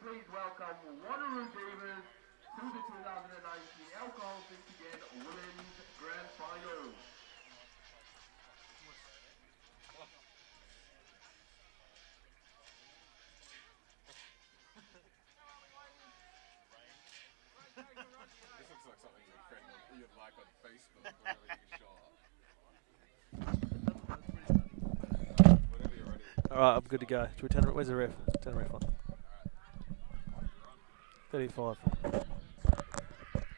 please welcome Wanneroo Divas to the 2019 Alcohol Think Again Women's Grand Final. This looks like something you'd like on Facebook whenever you're ready. Alright, I'm good to go. Should we turn, where's the ref? Turn the ref on. 35.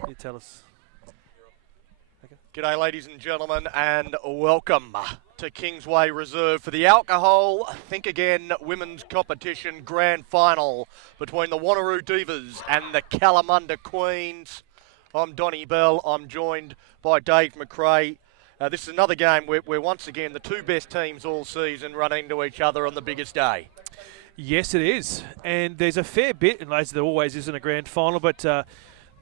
You tell us. Okay. G'day ladies and gentlemen, and welcome to Kingsway Reserve for the Alcohol Think Again Women's Competition Grand Final between the Wanneroo Divas and the Kalamunda Kweenz. I'm Donnie Bell, I'm joined by Dave McRae. This is another game where once again the two best teams all season run into each other on the biggest day. Yes, it is. And there's a fair bit, and as there always is in a grand final, but the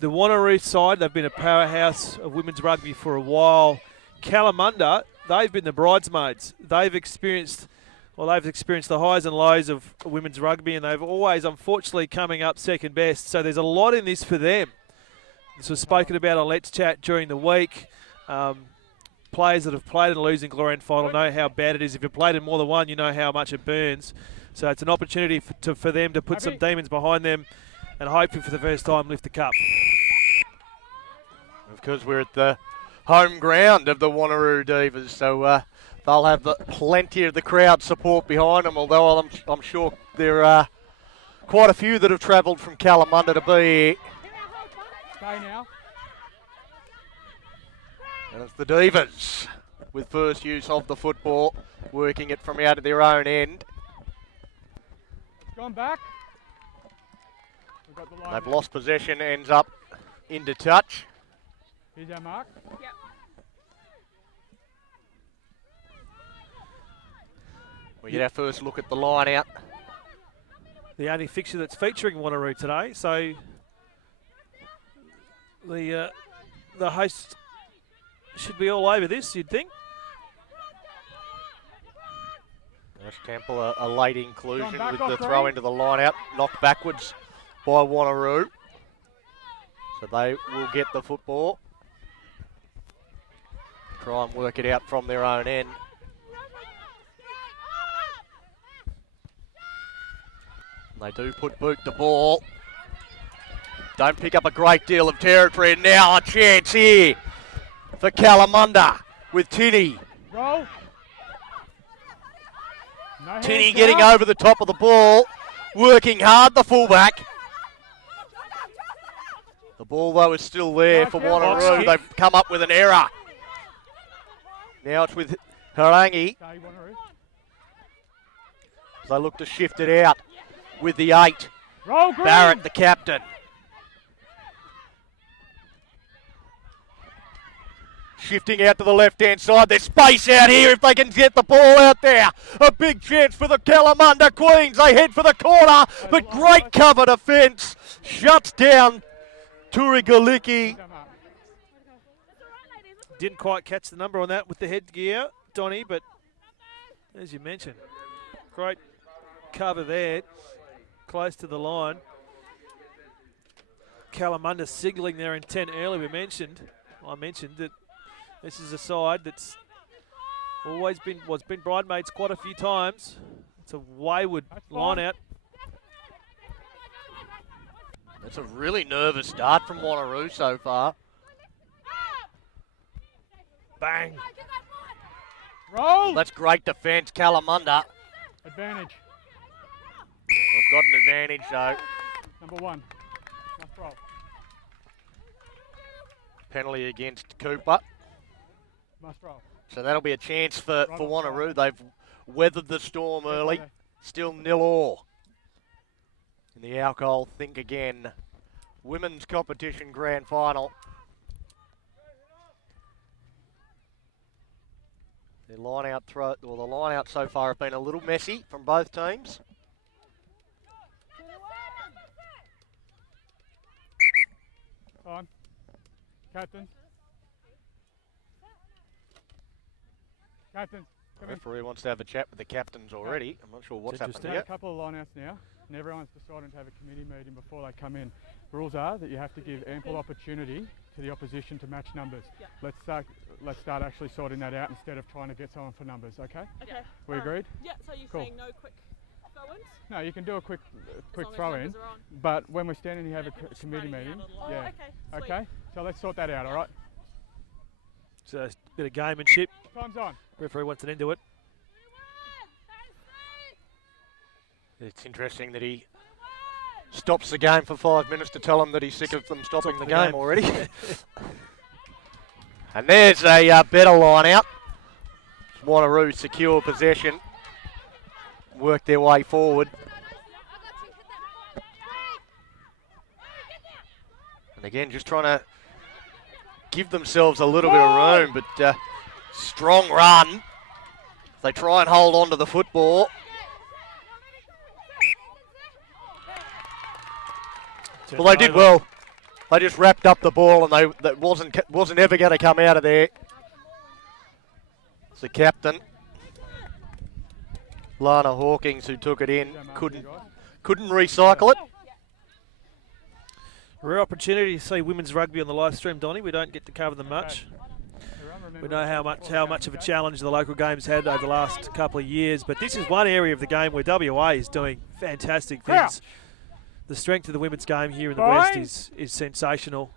Wanneroo side, they've been a powerhouse of women's rugby for a while. Kalamunda, they've been the bridesmaids. They've experienced the highs and lows of women's rugby, and they've always, unfortunately, coming up second best. So there's a lot in this for them. This was spoken about on Let's Chat during the week. Players that have played in a losing grand final know how bad it is. If you've played in more than one, you know how much it burns. So it's an opportunity for them to put some demons behind them and hopefully for the first time lift the cup. Of course, we're at the home ground of the Wanneroo Divas, so they'll have plenty of the crowd support behind them, although I'm sure there are quite a few that have travelled from Kalamunda to be here. Stay now. And it's the Divas with first use of the football, working it from out of their own end. Gone back. We've got the line. They've lost possession, ends up into touch. Here's our mark. Yep. We get our first look at the line out. The only fixture that's featuring Wanneroo today, so the host should be all over this, you'd think. Ash Temple, a late inclusion back with off the three. throw into the line out, knocked backwards by Wanneroo. So they will get the football. Try and work it out from their own end. And they do boot the ball. Don't pick up a great deal of territory, and now a chance here for Kalamunda with Tinny. Roll. No Tinny hands getting down. over the top of the ball, working hard, the fullback. The ball, though, is still there for Wanneroo. They've come up with an error. Now it's with Harangi. Okay, Wanneroo. They look to shift it out with the 8. Roll, Green. Barrett, the captain. Shifting out to the left-hand side. There's space out here if they can get the ball out there. A big chance for the Kalamunda Kweenz. They head for the corner, but great cover defence. Shuts down Turigaliki. Here's our mark. Didn't quite catch the number on that with the headgear, Donnie, but as you mentioned, great cover there, close to the line. Kalamunda signalling their intent early. I mentioned that this is a side that's always been bridesmaids quite a few times. It's a wayward line out. It's a really nervous start from Wanneroo so far. Bang. Roll. That's great defence, Kalamunda. Advantage. They've got an advantage though. Number 1. Must roll. Penalty against Cooper. Must roll. So that'll be a chance for Wanneroo. They've weathered the storm early. Still 0-0 in the Alcohol Think Again Women's Competition Grand Final. The line out so far have been a little messy from both teams. On. Captain. Captain. The referee wants to have a chat with the captains already. I'm not sure what's happened interesting. We've yet. got a couple of lineouts now, and everyone's decided to have a committee meeting before they come in. Rules are that you have to give ample opportunity to the opposition to match numbers. Let's start actually sorting that out instead of trying to get someone for numbers, okay? Okay. We agreed? Yeah, so you're Cool. saying no quick throw-ins? No, you can do a quick long as throw in, numbers are on. but when we're standing here, have a People just committee running out meeting. of the line. Yeah. Oh, okay, Okay, so let's sort that out, all right? So a bit of gamemanship. Time's on. Referee wants an end to it. It's interesting that he stops the game for 5 minutes to tell them that he's sick of them stopping the game already. And there's a better line out. Wanneroo secure possession. Work their way forward. And again, just trying to give themselves a little bit of room, but strong run. They try and hold on to the football. Well, they did well. They just wrapped up the ball, and that wasn't ever going to come out of there. It's the captain, Lana Hawkins, who took it in, couldn't recycle it. Rare opportunity to see women's rugby on the live stream, Donny. We don't get to cover them much. We know how much of a challenge the local games had over the last couple of years, but this is one area of the game where WA is doing fantastic things. The strength of the women's game here in the West is sensational.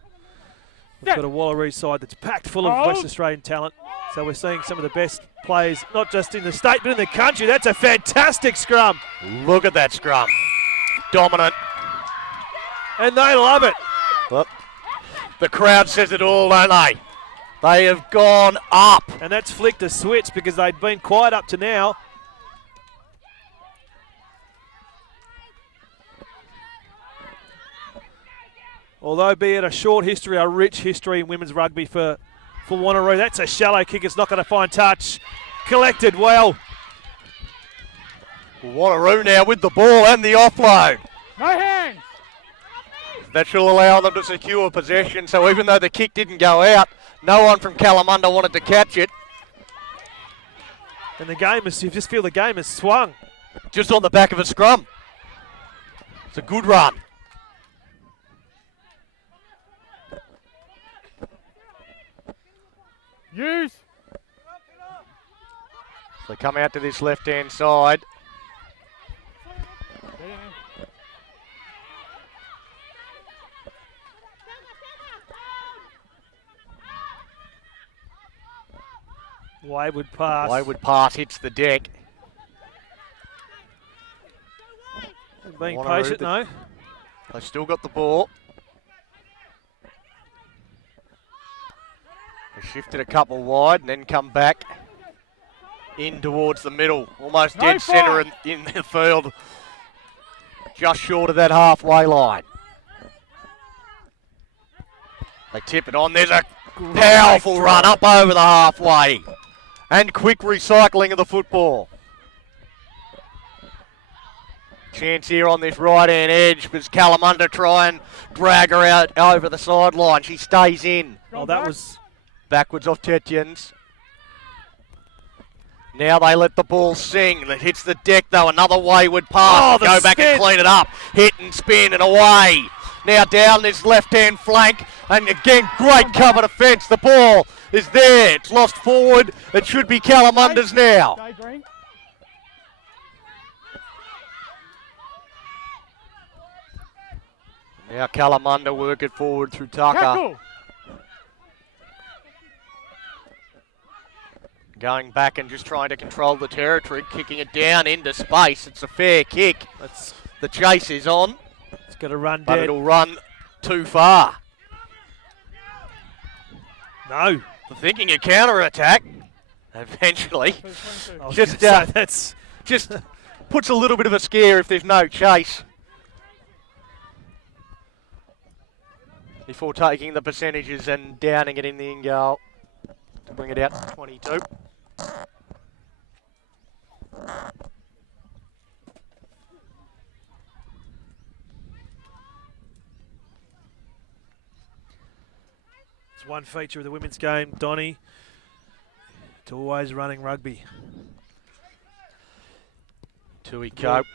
We've got a Wanneroo side that's packed full of West Australian talent. So we're seeing some of the best players, not just in the state, but in the country. That's a fantastic scrum. Look at that scrum. Dominant. And they love it. Well, the crowd says it all, don't they? They have gone up. And that's flicked a switch because they'd been quiet up to now. Although be it a short history, a rich history in women's rugby for Wanneroo. That's a shallow kick. It's not going to find touch. Collected well. Wanneroo now with the ball and the offload. No hands! That should allow them to secure possession. So even though the kick didn't go out, no one from Kalamunda wanted to catch it. And the game is, you just feel the game has swung. Just on the back of a scrum. It's a good run. Use! So they come out to this left-hand side. Wayward pass. Wayward pass hits the deck. Being Wanneroo, patient, no. They've still got the ball. They shifted a couple wide and then come back in towards the middle. Almost dead centre in the field. Just short of that halfway line. They tip it on. There's a powerful run up over the halfway. And quick recycling of the football. Chance here on this right-hand edge, but Kalamunda try and drag her out over the sideline. She stays in. Oh, that was backwards off Tetjens. Now they let the ball sing. It hits the deck though. Another wayward pass. Oh, Go back and clean it up. Hit and spin and away. Now down this left-hand flank. And again, great cover defence. The ball is there. It's lost forward. It should be Kalamunda's now. Now Kalamunda work it forward through Tucker. Tackle. Going back and just trying to control the territory, kicking it down into space. It's a fair kick. The chase is on. It's going to run but dead. It'll run too far. No. They're thinking a counter-attack. Eventually. Just puts a little bit of a scare if there's no chase. Before taking the percentages and downing it in the in-goal to bring it out to 22. It's one feature of the women's game, Donny. It's always running rugby. Tui Cope.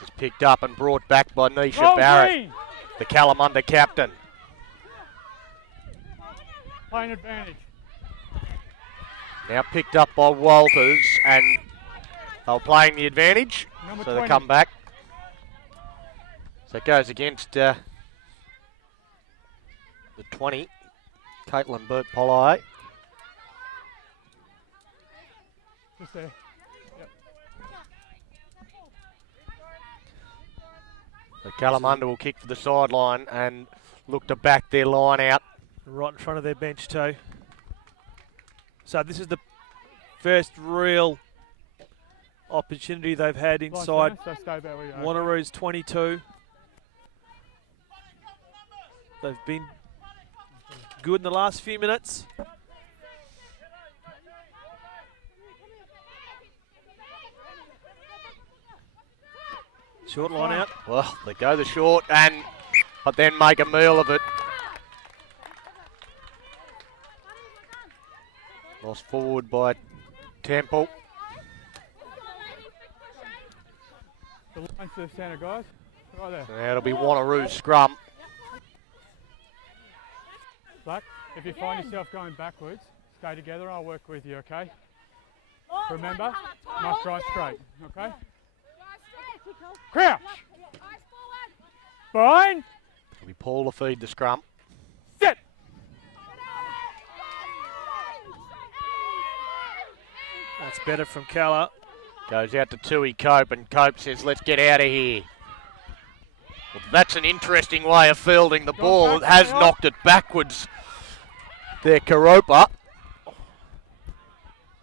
Is picked up and brought back by Nisha Roll Barrett, green. the Kalamunda captain. Playing advantage. Now picked up by Walters, and they're playing the advantage, Number so they 20. come back. So it goes against the 20, Caitlin Burt-Pollai. Just there. Yep. So Kalamunda will kick for the sideline and look to back their line out. Right in front of their bench too. So this is the first real opportunity they've had inside So stay about where you are. Wanneroo's 22. They've been good in the last few minutes. Short line out. Well, they go the short, but then make a meal of it. Lost forward by Temple. The line to the centre, guys. Right there. So it'll be Wanneroo's scrum. Black, if you find yourself going backwards, stay together and I'll work with you, okay? Remember, must drive straight, okay? Crouch! Fine! It'll be Paul to feed the scrum. Sit! That's better from Calla. Goes out to Tui Cope, and Cope says, let's get out of here. Well, that's an interesting way of fielding the ball. It has knocked it backwards. There, Karopa.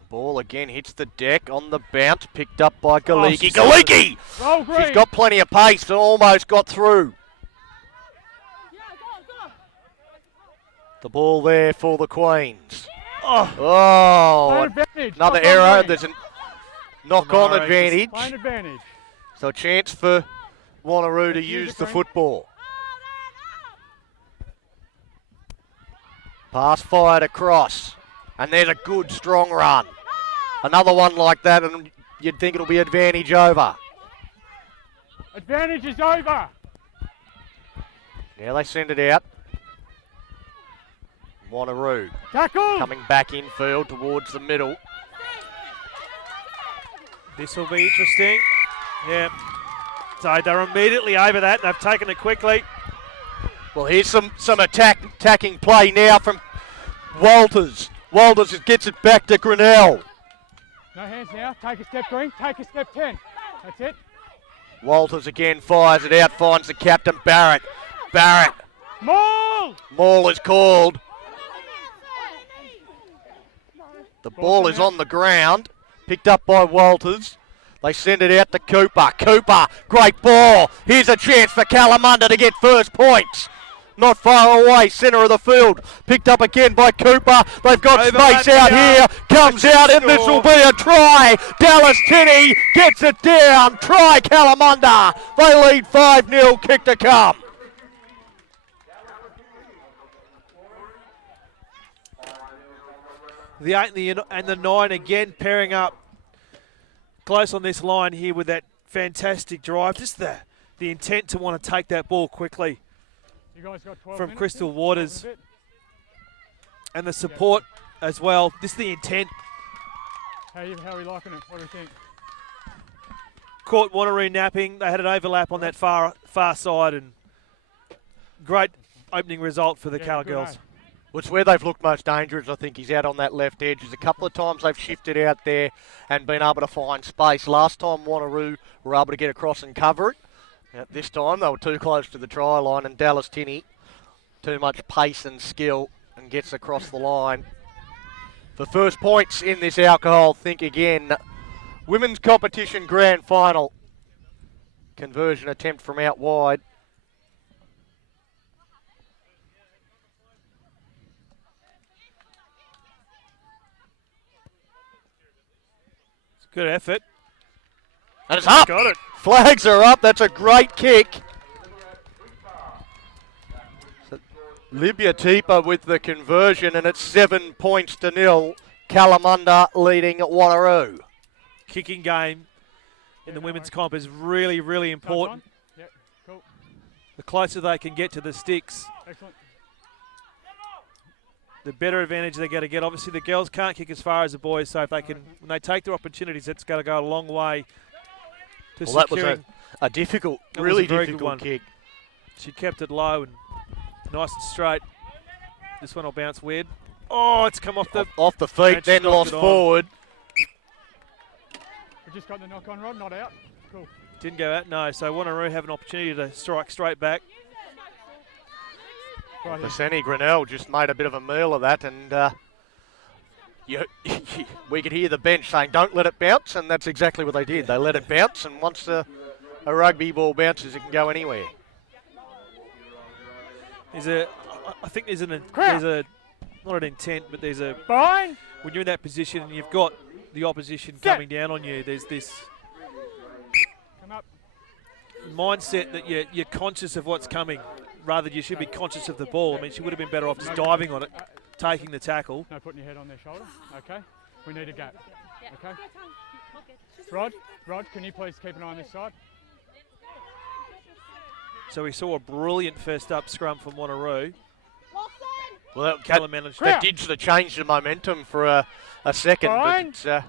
Ball again hits the deck on the bounce, picked up by Galiki. Galiki! Roll green! She's got plenty of pace and almost got through. The ball there for the Queens. Oh, advantage. another Knock on error. green. There's a knock-on No, advantage. Playing advantage. So a chance for Wanneroo to use the football. Pass fired across. And there's a good, strong run. Another one like that, and you'd think it'll be advantage over. Advantage is over. Now they send it out. Wanneroo Tackle! coming back infield towards the middle. This will be interesting. Yeah. So they're immediately over that. They've taken it quickly. Well, here's some attacking play now from Walters. Walters gets it back to Grinnell. No hands now. Take a step green. Take a step 10. That's it. Walters again fires it out, finds the captain Barrett. Barrett. Maul! Maul is called. The ball is on the ground, picked up by Walters. They send it out to Cooper. Cooper, great ball. Here's a chance for Kalamunda to get first points. Not far away, centre of the field. Picked up again by Cooper. They've got space out here. Comes out, and this will be a try. Dallas Tinney gets it down. Try Kalamunda. They lead 5-0. Kick to come. The 8 and the 9 again pairing up close on this line here with that fantastic drive. Just the intent to want to take that ball quickly You guys got 12 from minutes Crystal here? Waters. A bit. And the support as well. Just the intent. How are you liking it? What do you think? Caught Wanneroo napping. They had an overlap on that far side, and great opening result for the Yeah, Calla good girls. aim. Well, it's where they've looked most dangerous. I think he's out on that left edge. There's a couple of times they've shifted out there and been able to find space. Last time Wanneroo were able to get across and cover it. This time they were too close to the try line, and Dallas Tinney, too much pace and skill, and gets across the line. For first points in this alcohol, think again. Women's competition grand final. Conversion attempt from out wide. Good effort. And it's up. Got it. Flags are up. That's a great kick. So Libya Teepa with the conversion, and it's 7 points to 0. Kalamunda leading Wanneroo. Kicking game in the women's comp is really, really important. Yep, cool. The closer they can get to the sticks, Excellent. the better advantage they're going to get. Obviously, the girls can't kick as far as the boys, so if they can, when they take their opportunities, it's going to go a long way to Well, that securing. was a difficult, That was really a very good difficult one. kick. She kept it low and nice and straight. This one will bounce weird. Oh, it's come off the. Off the feet, Match then knocked lost it on. forward. We just got the knock on, Rod, not out. Cool. Didn't go out, no. So Wanneroo have an opportunity to strike straight back. Right here. Maseni Grinnell just made a bit of a meal of that, and we could hear the bench saying, "Don't let it bounce," and that's exactly what they did. They let it bounce, and once a rugby ball bounces, it can go anywhere. I think there's not an intent, but there's a. Fine. When you're in that position and you've got the opposition Set. coming down on you, there's this Come up. mindset that you're conscious of what's coming, rather than you should be conscious of the ball. I mean, she would have been better off just diving on it, taking the tackle. No putting your head on their shoulder. Okay. We need a gap. Okay. Rod, can you please keep an eye on this side? So we saw a brilliant first up scrum from Wanneroo. Well, Callum managed that did sort of change the momentum for a second, Fine. but it's,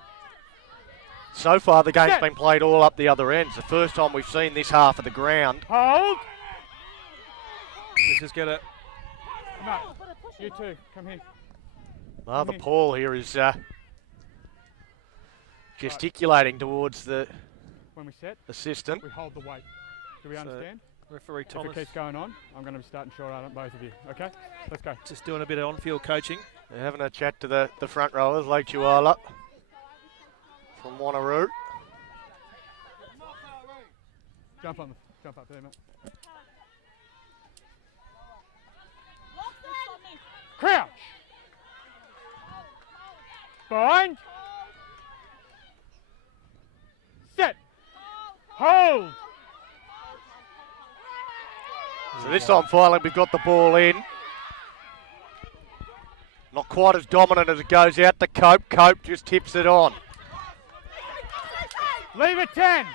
so far the game's Set. been played all up the other ends. The first time we've seen this half of the ground. Hold. Let's just get it. Come up. You two, come here. The Paul here is gesticulating towards the When we set, assistant. we hold the weight. Do we So, understand? Referee If it Thomas keeps going on, I'm going to be starting short out on both of you. Okay? Let's go. just doing a bit of on-field coaching. They're having a chat to the front rowers, Lake Tuala from Wanneroo. Jump up there, mate. Crouch. Bind. Set. Hold. So this time finally we've got the ball in. Not quite as dominant as it goes out to Cope. Cope just tips it on. Leave it 10.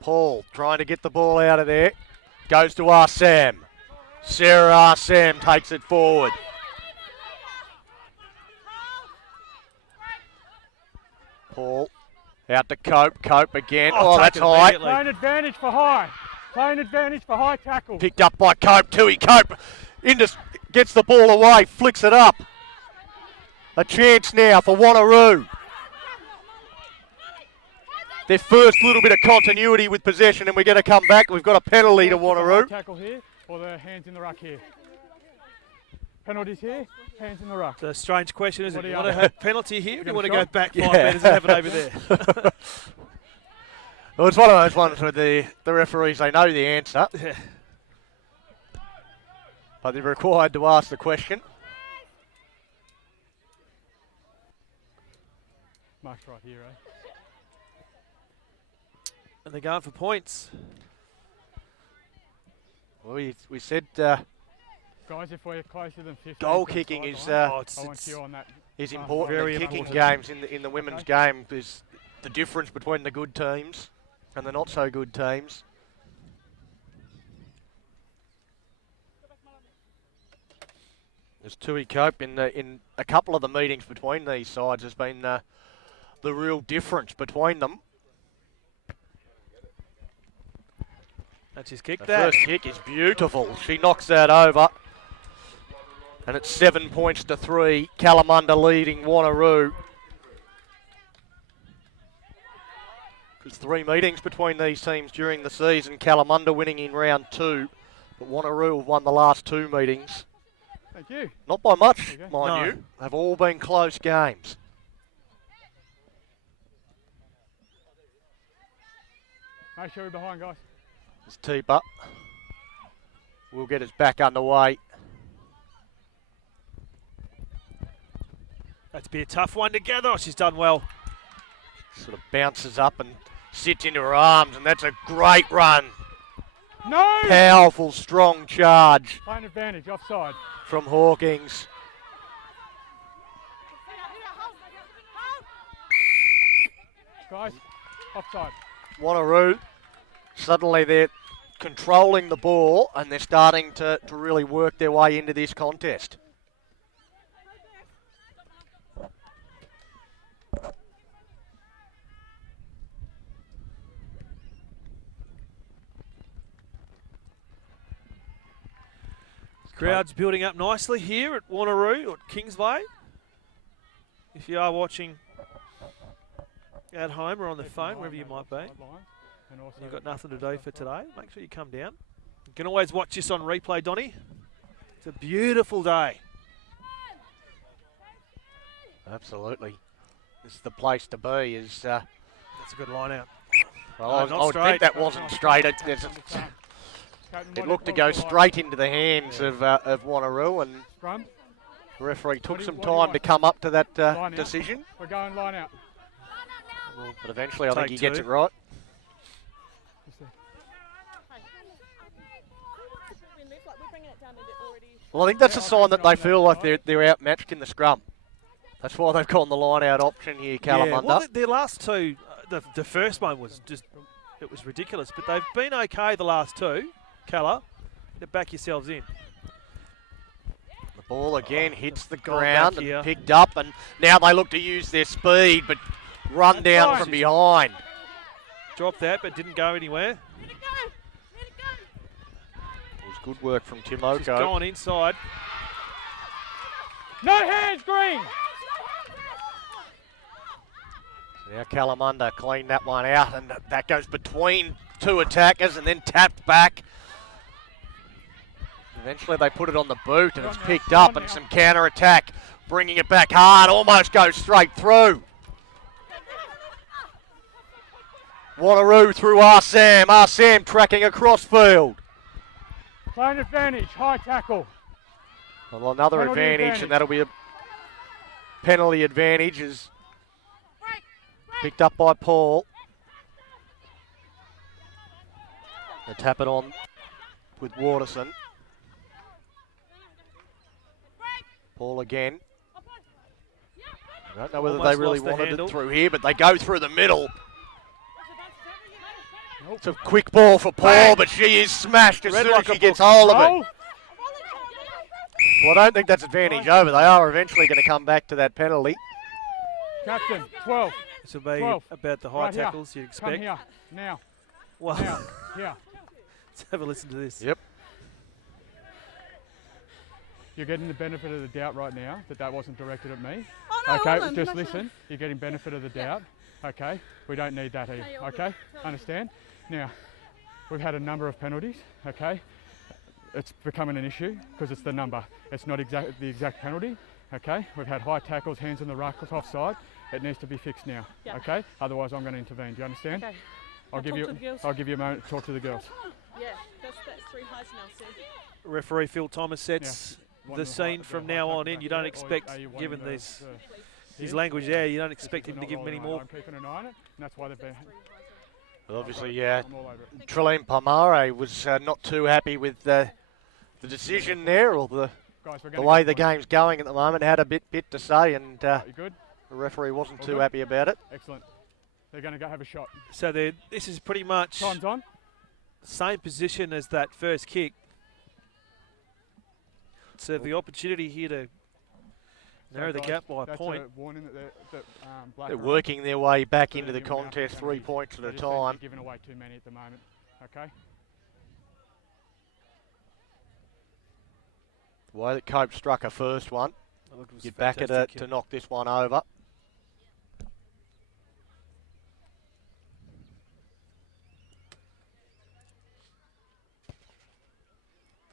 Paul trying to get the ball out of there. Goes to Arsam. Sarah Arsam takes it forward. Paul out to Cope. Cope again. Oh, take that's it high. immediately. Playing advantage for high. Playing advantage for high tackle. Picked up by Cope. Tui Cope gets the ball away. Flicks it up. A chance now for Wanneroo. Their first little bit of continuity with possession, and we're going to come back. We've got a penalty to High Wanneroo. tackle here or the hands in the ruck here. Penalties here, hands in the ruck. It's a strange question, isn't What it? do You you want to have penalty here, or do you want to go shot? back 5 Yeah. metres and have it over there? Well, it's one of those ones where the referees, they know the answer, Yeah. but they're required to ask the question. Mark's right here, eh? And they're going for points. Well, we said Guys, if we're closer than 15. goal to the kicking is sideline, Oh, I want you on that. is half important Very in kicking important. games in the women's game. There's the difference between the good teams and the not so good teams. There's Tui Cope in a couple of the meetings between these sides has been the real difference between them. And she's kicked The that. first kick is beautiful. She knocks that over. And it's 7 points to 3. Kalamunda leading Wanneroo. There's 3 meetings between these teams during the season. Kalamunda winning in round 2. But Wanneroo have won the last 2 meetings. Thank you. Not by much, There you go. mind No. you. They've all been close games. Make sure we're behind, guys. There's Teepa. We'll get us back underway. That's be a tough one together. Oh, she's done well. Sort of bounces up and sits into her arms, and that's a great run. No! Powerful, strong charge Playing advantage, offside. from Hawkins. Guys, offside. Wanneroo, suddenly they're controlling the ball and they're starting to really work their way into this contest. Crowd's building up nicely here at Wanneroo or Kingsway. If you are watching at home or on the phone, wherever you might be, and you've got nothing to do for today, make sure you come down. You can always watch this on replay, Donny. It's a beautiful day. Absolutely. This is the place to be. That's a good line out. Well, No, I not would straight. think that wasn't straight. It looked to go straight into the hands of Wanneroo, and Scrum. the referee took some What do you time want? to come up to that Line out. decision. We're going line out. But eventually I think Take he gets two. it right. Well, I think that's a sign that they feel like they're outmatched in the scrum. That's why they've gone the line out option here, Kalamunda. Yeah, well, their last two, the first one was just, it was ridiculous. But they've been okay the last two. Calla, back yourselves in. The ball again hits the Gone ground back here. and picked up, and now they look to use their speed, but run down fine. from behind. Dropped that, but didn't go anywhere. It was good work from She's Timoko. gone inside. No hands, Green. Now Kalamunda cleaned that one out, and that goes between two attackers and then tapped back. Eventually they put it on the boot and it's picked up, and some counter attack, bringing it back hard, almost goes straight through. Wanneroo through Arsam. Arsam tracking across field. Play an advantage, high tackle. Well, another Penalty advantage, and that'll be a penalty advantage, is picked up by Paul. They tap it on with Waterson. Paul again. I don't know whether Almost they really lost the wanted handle. it through here, but they go through the middle. It's a quick ball for Paul, but she is smashed as Red soon as like she a gets book. hold of it. Roll. Well, I don't think that's advantage over. They are eventually going to come back to that penalty. Captain, 12. This will be 12. about the high Right here. tackles you'd Come expect. here. Now. Well, Now. Here. let's have a listen to this. Yep. You're getting the benefit of the doubt right now that wasn't directed at me. Oh, no, Okay, hold on, just not listen. You're getting benefit of the doubt. Okay, we don't need that here. Okay, understand? Now, we've had a number of penalties. Okay, it's becoming an issue because it's the number. It's not the exact penalty. Okay, we've had high tackles, hands in the ruck, offside. It needs to be fixed now. Yeah. Okay, otherwise I'm going to intervene. Do you understand? Okay. I'll give talk you. to the girls. I'll give you a moment to talk to the girls. Yeah, that's 3 highs now, so. Referee Phil Thomas sets the scene from now on in. You don't expect, given his language there, you don't expect him to give many more. I'm keeping an eye on it, and that's why they've been. Well, obviously, yeah. I'm all over it. Trelane Palmare was not too happy with the decision there, or the Guys, we're the gonna way go the for it. game's going at the moment. Had a bit to say, and You good? the referee wasn't All too good? happy about it. Excellent. They're going to go have a shot. So this is pretty much Time's on. same position as that first kick. So the opportunity here to narrow the guys, gap by a that's point. A warning that Black They're are on. working their way back So into the they're giving out contest, 3 penalties. points at They a just seem to be time. giving away too many at the moment. Okay. The way that Cope struck her first one, you'd back it to knock this one over.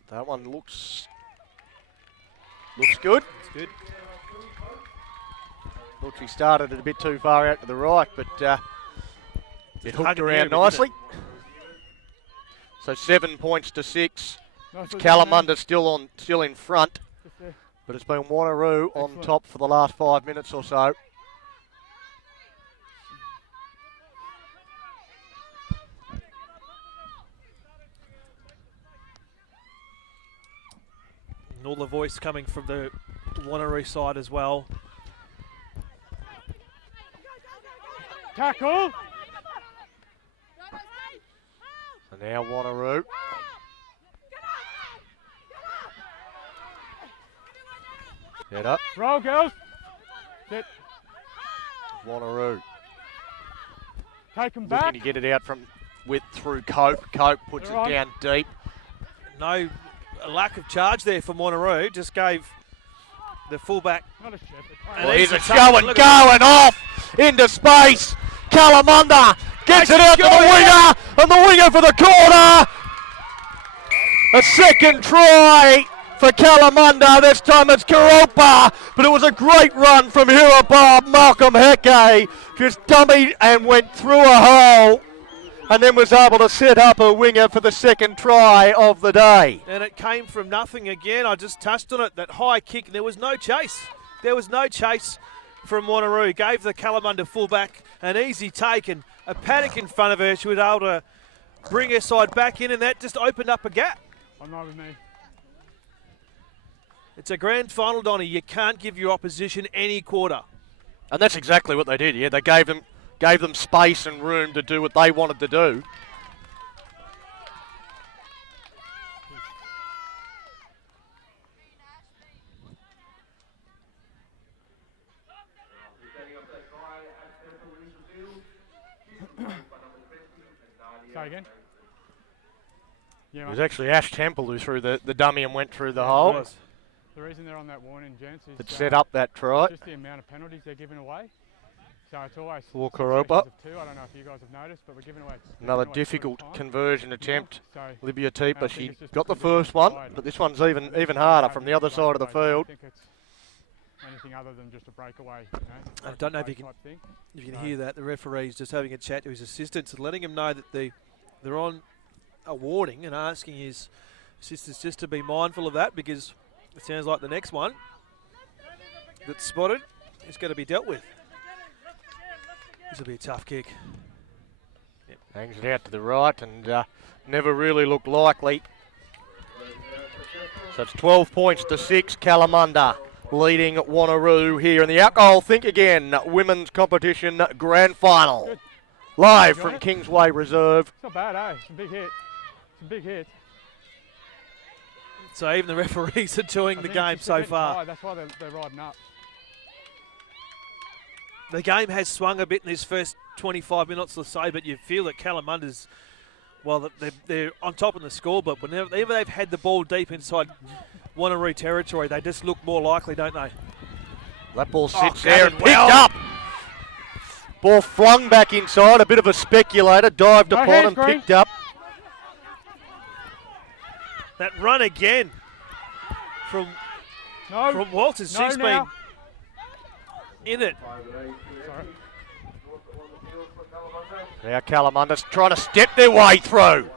That one looks good. It's good. Thought she started it a bit too far out to the right, but it hooked hung in the around air, didn't nicely. So 7 points to 6. Nicely done, Kalamunda still in front, Just there. but it's been Wanneroo on Excellent. top for the last 5 minutes or so. And all the voice coming from the Wanneroo side as well. Tackle. So now Wanneroo. Head up. Roll, girls. Sit. Wanneroo. Take them Looking back. to get it out from width through Cope. Cope puts They're it on. down deep. No lack of charge there from Wanneroo. Just gave the fullback. Not a shepherd. And Well, he's here's a a tough one. going Look at off into space. Kalamunda gets it out to the Go, winger, and the winger for the corner. A second try for Kalamunda. This time it's Karopa, but it was a great run from here above. Malcolm Heke just dummied and went through a hole, and then was able to set up a winger for the second try of the day. And it came from nothing again. I just touched on it. That high kick, and there was no chase. There was no chase from Wanneroo. Gave the Kalamunda fullback an easy take and a paddock in front of her. She was able to bring her side back in, and that just opened up a gap. I'm not with me. It's a grand final, Donny. You can't give your opposition any quarter. And that's exactly what they did. Yeah, they gave them space and room to do what they wanted to do. Say again. Yeah, It mate. was actually Ash Temple who threw the dummy and went through the hole was. The reason they're on that warning, gents, is that set up that try. just the amount of penalties they're giving away. So it's always For situations Karopa. of two. I don't know if you guys have noticed, but we're giving away Another giving away two at a difficult time. conversion attempt. So Libya I Teepa, think she it's just got the because first one, wide. but this one's even harder from the other side of the I field. don't think it's anything other than just a breakaway. You know, I don't know if you breakaway can- type thing. If you can No. hear that, the referee's just having a chat to his assistants and letting him know that they're on a warning and asking his assistants just to be mindful of that, because it sounds like the next one that's spotted is going to be dealt with. This will be a tough kick. Hangs it out to the right and never really looked likely. So it's 12 points to 6. Kalamunda leading Wanneroo here in the Alcohol Think Again Women's Competition Grand Final. Good. Live Got from it. Kingsway Reserve. It's not bad, eh? Some big hits. Some big hits. So even the referees are enjoying I the think game it's just so getting far. tired. That's why they're riding up. The game has swung a bit in this first 25 minutes or so, but you feel that Kalamunda's, well, they're on top of the score, but whenever they've had the ball deep inside Wanneroo territory, they just look more likely, don't they? That ball Oh, sits there and gathered picked well. up. Ball flung back inside, a bit of a speculator, dived No upon hands, and Green. picked up. That run again from No. Walters. No, She's now. been in it. Sorry. Now Kalamunda's trying to step their way through.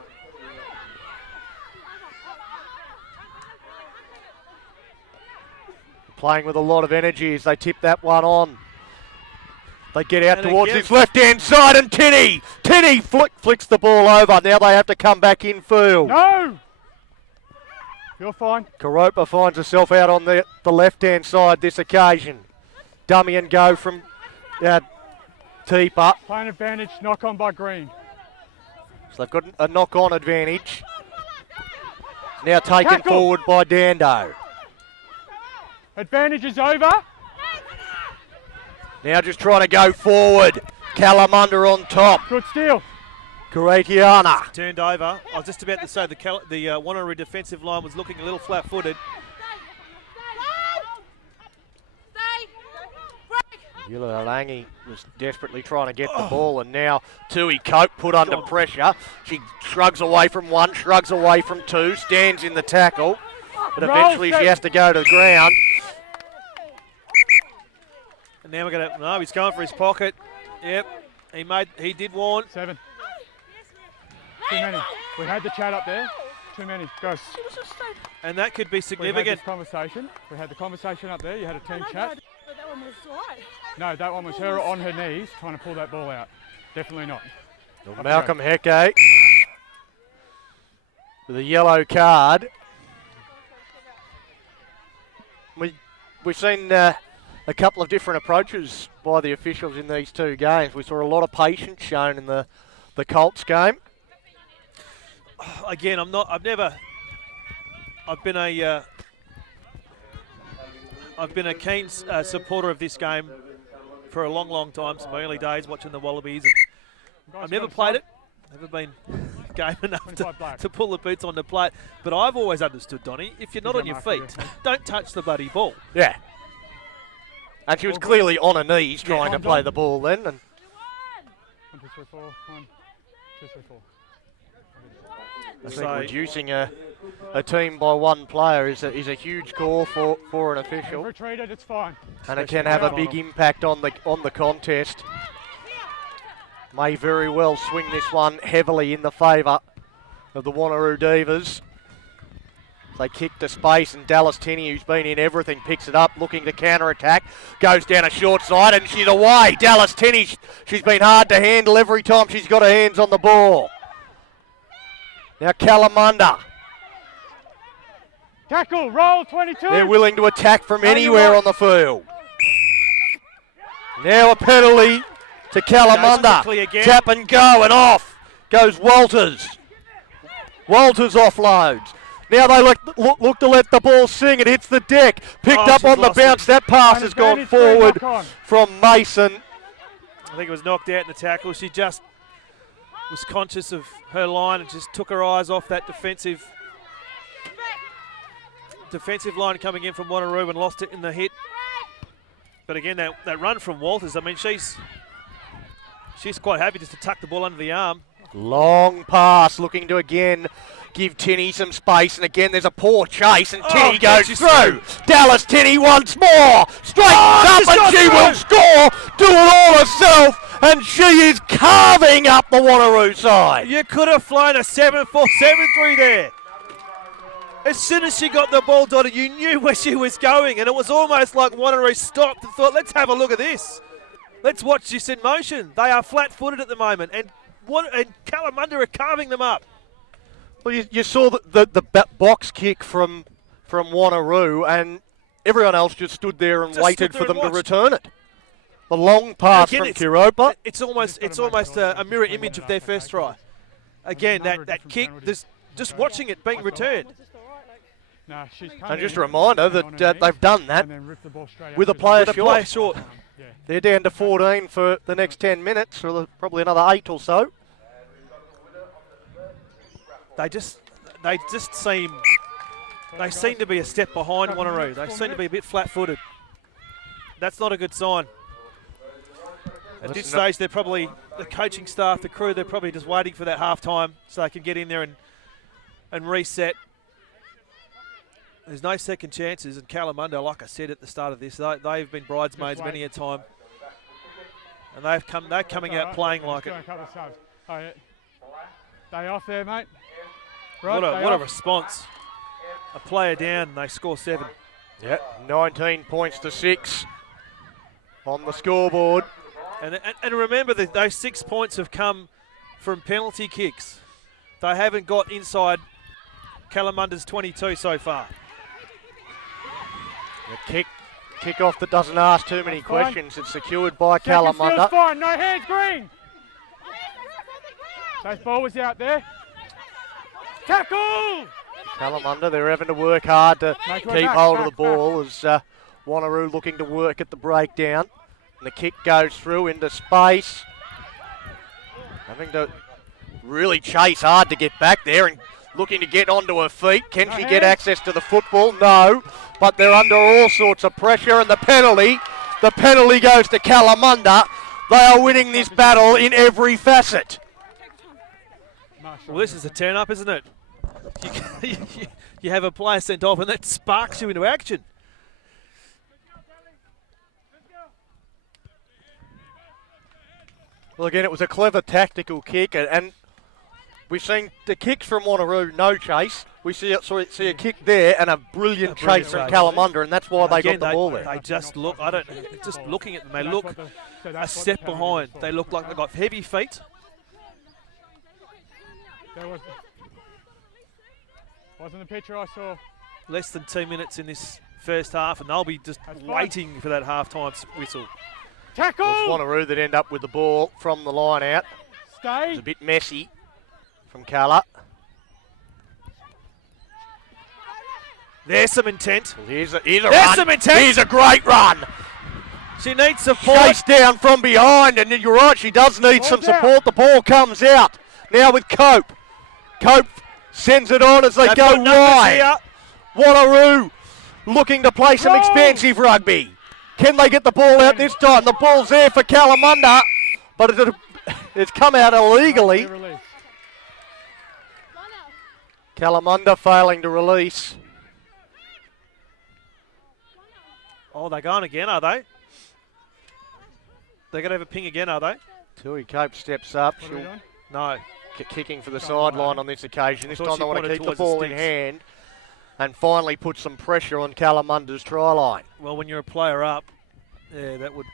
Playing with a lot of energy as they tip that one on. They get out And towards again- this left-hand side, and Tinny flicks the ball over. Now they have to come back in field. No! You're fine. Karopa finds herself out on the left-hand side this occasion. Dummy and go from Teepa. Playing advantage, knock on by Green. So they've got a knock-on advantage. Now taken Tackle. forward by Dando. Advantage is over. Now just trying to go forward. Kalamunda on top. Good steal. Karatiana. Turned over. I was just about to say the Wanneroo defensive line was looking a little flat-footed. Yulalangi was desperately trying to get the ball, and now Tui Cope put under pressure. She shrugs away from one, shrugs away from two, stands in the tackle, but Roll, eventually she set. has to go to the ground. And now we're going to... No, he's going for his pocket. Yep. He did warn. 7. Too many. We had the chat up there. Too many. Go. And that could be We had significant. this conversation. We had the conversation up there. You had a team No, chat. but that one was right. No, that one was her on her knees trying to pull that ball out. Definitely not. Malcolm Heke with a yellow card. We've seen a couple of different approaches by the officials in these two games. We saw a lot of patience shown in the Colts game. Again, I've been a keen supporter of this game for a long, long time, since my early days watching the Wallabies. And I've never played it, never been game enough to pull the boots on to play it. But I've always understood, Donnie, if you're not on your feet, don't touch the bloody ball. Yeah. And she was clearly on her knees trying to play the ball then. And 1, 2, 3, 4. 1, 2, 3, 4. I think reducing a team by one player is a huge call for an official. Retreated, it's fine. And it can have a big impact on the contest. May very well swing this one heavily in the favour of the Wanneroo Divas. They kick to space, and Dallas Tinney, who's been in everything, picks it up, looking to counter-attack. Goes down a short side, and she's away. Dallas Tinney, she's been hard to handle every time she's got her hands on the ball. Now Kalamunda. Tackle, roll, 22. They're willing to attack from anywhere on the field. Now a penalty to Kalamunda. Tap and go, and off goes Walters. Walters offloads. Now they look to let the ball sing. It hits the deck. Picked up on the bounce. That pass has gone forward from Mason. I think it was knocked out in the tackle. She just was conscious of her line and just took her eyes off that defensive line coming in from Wanneroo and lost it in the hit. But again, that run from Walters, I mean, she's quite happy just to tuck the ball under the arm. Long pass, looking to again give Tinney some space, and again there's a poor chase, and Tinney goes through. Dallas Tinney once more, straightens up, and she will score, do it all herself, and she is carving up the Wanneroo side. You could have flown a 7-4, 7-3 there. As soon as she got the ball, Dottie, you knew where she was going, and it was almost like Wanneroo stopped and thought, let's have a look at this. Let's watch this in motion. They are flat-footed at the moment, and Kalamunda are carving them up. Well, you saw the box kick from Wanneroo, and everyone else just stood there and waited for them to return it. The long pass from Kiropa. It's almost a mirror image of their first try. Again, that kick, just watching it being returned. And just a reminder that they've done that with a player short. They're down to 14 for the next 10 minutes, or probably another 8 or so. They seem to be a step behind Wanneroo. They seem to be a bit flat-footed. That's not a good sign. At this stage, they're probably, the coaching staff, the crew, they're probably just waiting for that half-time so they can get in there and reset. There's no second chances, and Kalamunda, like I said at the start of this, they've been bridesmaids many a time. And they're coming out playing like it. Day off there, mate. What a response. A player down, and they score 7. Yeah, 19 points to 6 on the scoreboard. And remember that those 6 points have come from penalty kicks. They haven't got inside Kalamunda's 22 so far. The kick-off that doesn't ask too many questions. It's secured by Kalamunda. Fine, no hands, green. Those ball was out there. Tackle! Kalamunda, they're having to work hard to keep hold of the ball as Wanneroo looking to work at the breakdown. And the kick goes through into space. Having to really chase hard to get back there and looking to get onto her feet. Can she get access to the football? No. But they're under all sorts of pressure, and the penalty goes to Kalamunda. They are winning this battle in every facet. Well, this is a turn-up, isn't it? You have a player sent off, and that sparks you into action. Well, again, it was a clever tactical kick, and we've seen the kicks from Wanneroo, no chase. We see a kick there and a brilliant chase from Kalamunda, and that's why they got the ball there. They just look, just looking at them, they look a step behind. They look like they've got heavy feet. Wasn't the picture I saw. Less than 2 minutes in this first half, and they'll be just waiting for that half-time whistle. Tackle! It's Wanneroo that end up with the ball from the line out. Stay. It's a bit messy from Kala. There's some intent. Well, here's a There's run. some intent. Here's a great run. She needs support. Chased down from behind, and you're right, she does need some Ball's out. support. The ball comes out. Now with Cope. Cope sends it on as they They've go got numbers wide. here. Wanneroo looking to play some Roll. expansive rugby. Can they get the ball out this time? The ball's there for Kalamunda, but it's come out illegally. Release. Kalamunda failing to release. Oh, they're going again, are they? They're going to have a ping again, are they? Tui Cope steps up. What are we She'll doing? No. kicking for the sideline on this occasion. This thought time she they want to pointed keep the towards the ball in sticks. hand and finally put some pressure on Kalamunda's try line. Well, when you're a player up, yeah, that would...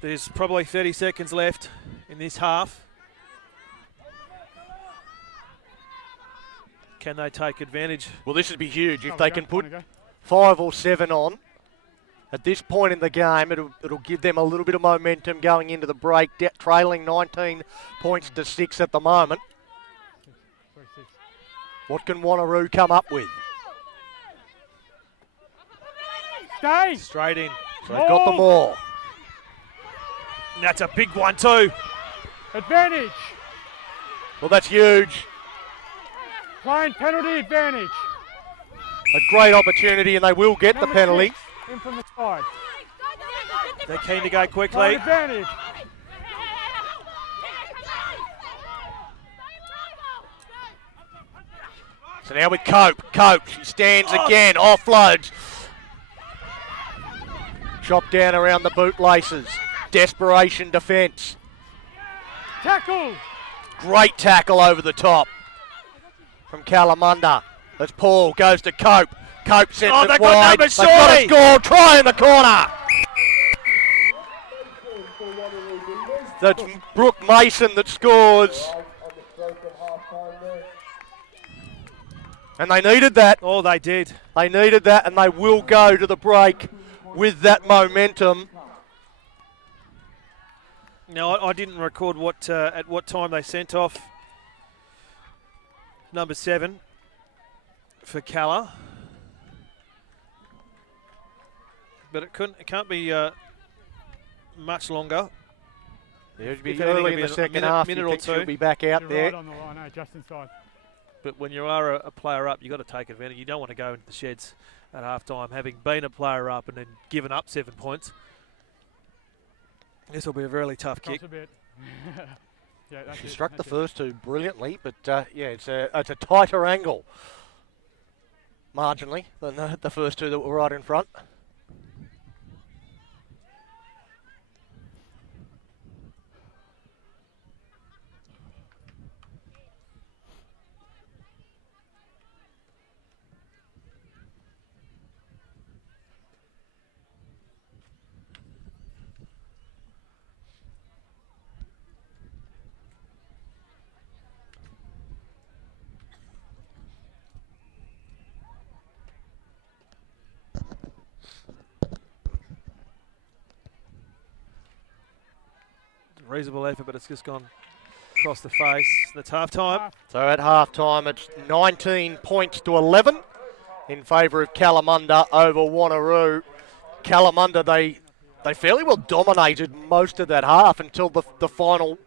There's probably 30 seconds left in this half. Can they take advantage? Well, this would be huge if Oh, they we can go, put wanna go? 5 or 7 on. At this point in the game, it'll give them a little bit of momentum going into the break, trailing 19 points to 6 at the moment. 3-6. What can Wanneroo come up with? Stay. Straight in. So they've got the maul. And that's a big one too. Advantage. Well, that's huge. Playing penalty advantage. A great opportunity, and they will get the Number penalty. 6, in from the side. They're keen to go Playing quickly. advantage. So now with Cope. Cope, she stands again, offloads. Chopped down around the bootlaces. Desperation defence. Tackle. Great tackle over the top from Kalamunda. As Paul goes to Cope. Cope sends Oh, it they've got wide. numbers, They've got a surely. score. Try in the corner. That's Brooke Mason that scores. And they needed that. Oh, they did. They needed that, and they will go to the break with that momentum. Now, I didn't record at what time they sent off number 7 for Kala, but it can't be much longer. It'll be If anything, early it'll in be the a second minute- half. minute You or think she'll two. be back out You're there. right on the line, just inside. But when you are a player up, you've got to take advantage. You don't want to go into the sheds at half time having been a player up and then given up 7 points. This will be a really tough kick. Cross a bit. Yeah, that's She it, struck the that's it. first two brilliantly, but yeah, it's a tighter angle, marginally, than the first two that were right in front. Reasonable effort, but it's just gone across the face. That's half time. So at half time, it's 19 points to 11 in favour of Kalamunda over Wanneroo. Kalamunda, they fairly well dominated most of that half until the final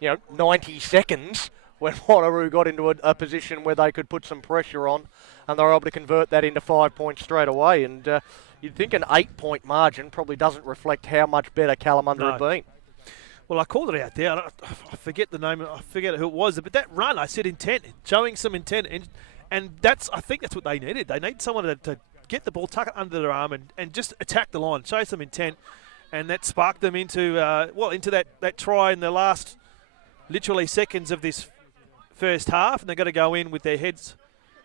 90 seconds when Wanneroo got into a position where they could put some pressure on, and they were able to convert that into 5 points straight away. And you'd think an 8-point margin probably doesn't reflect how much better Kalamunda had been. Well, I called it out there. I forget the name. I forget who it was. But that run, I said intent, showing some intent. And I think that's what they needed. They need someone to get the ball, tuck it under their arm and just attack the line, show some intent. And that sparked them into that try in the last literally seconds of this first half. And they've got to go in with their heads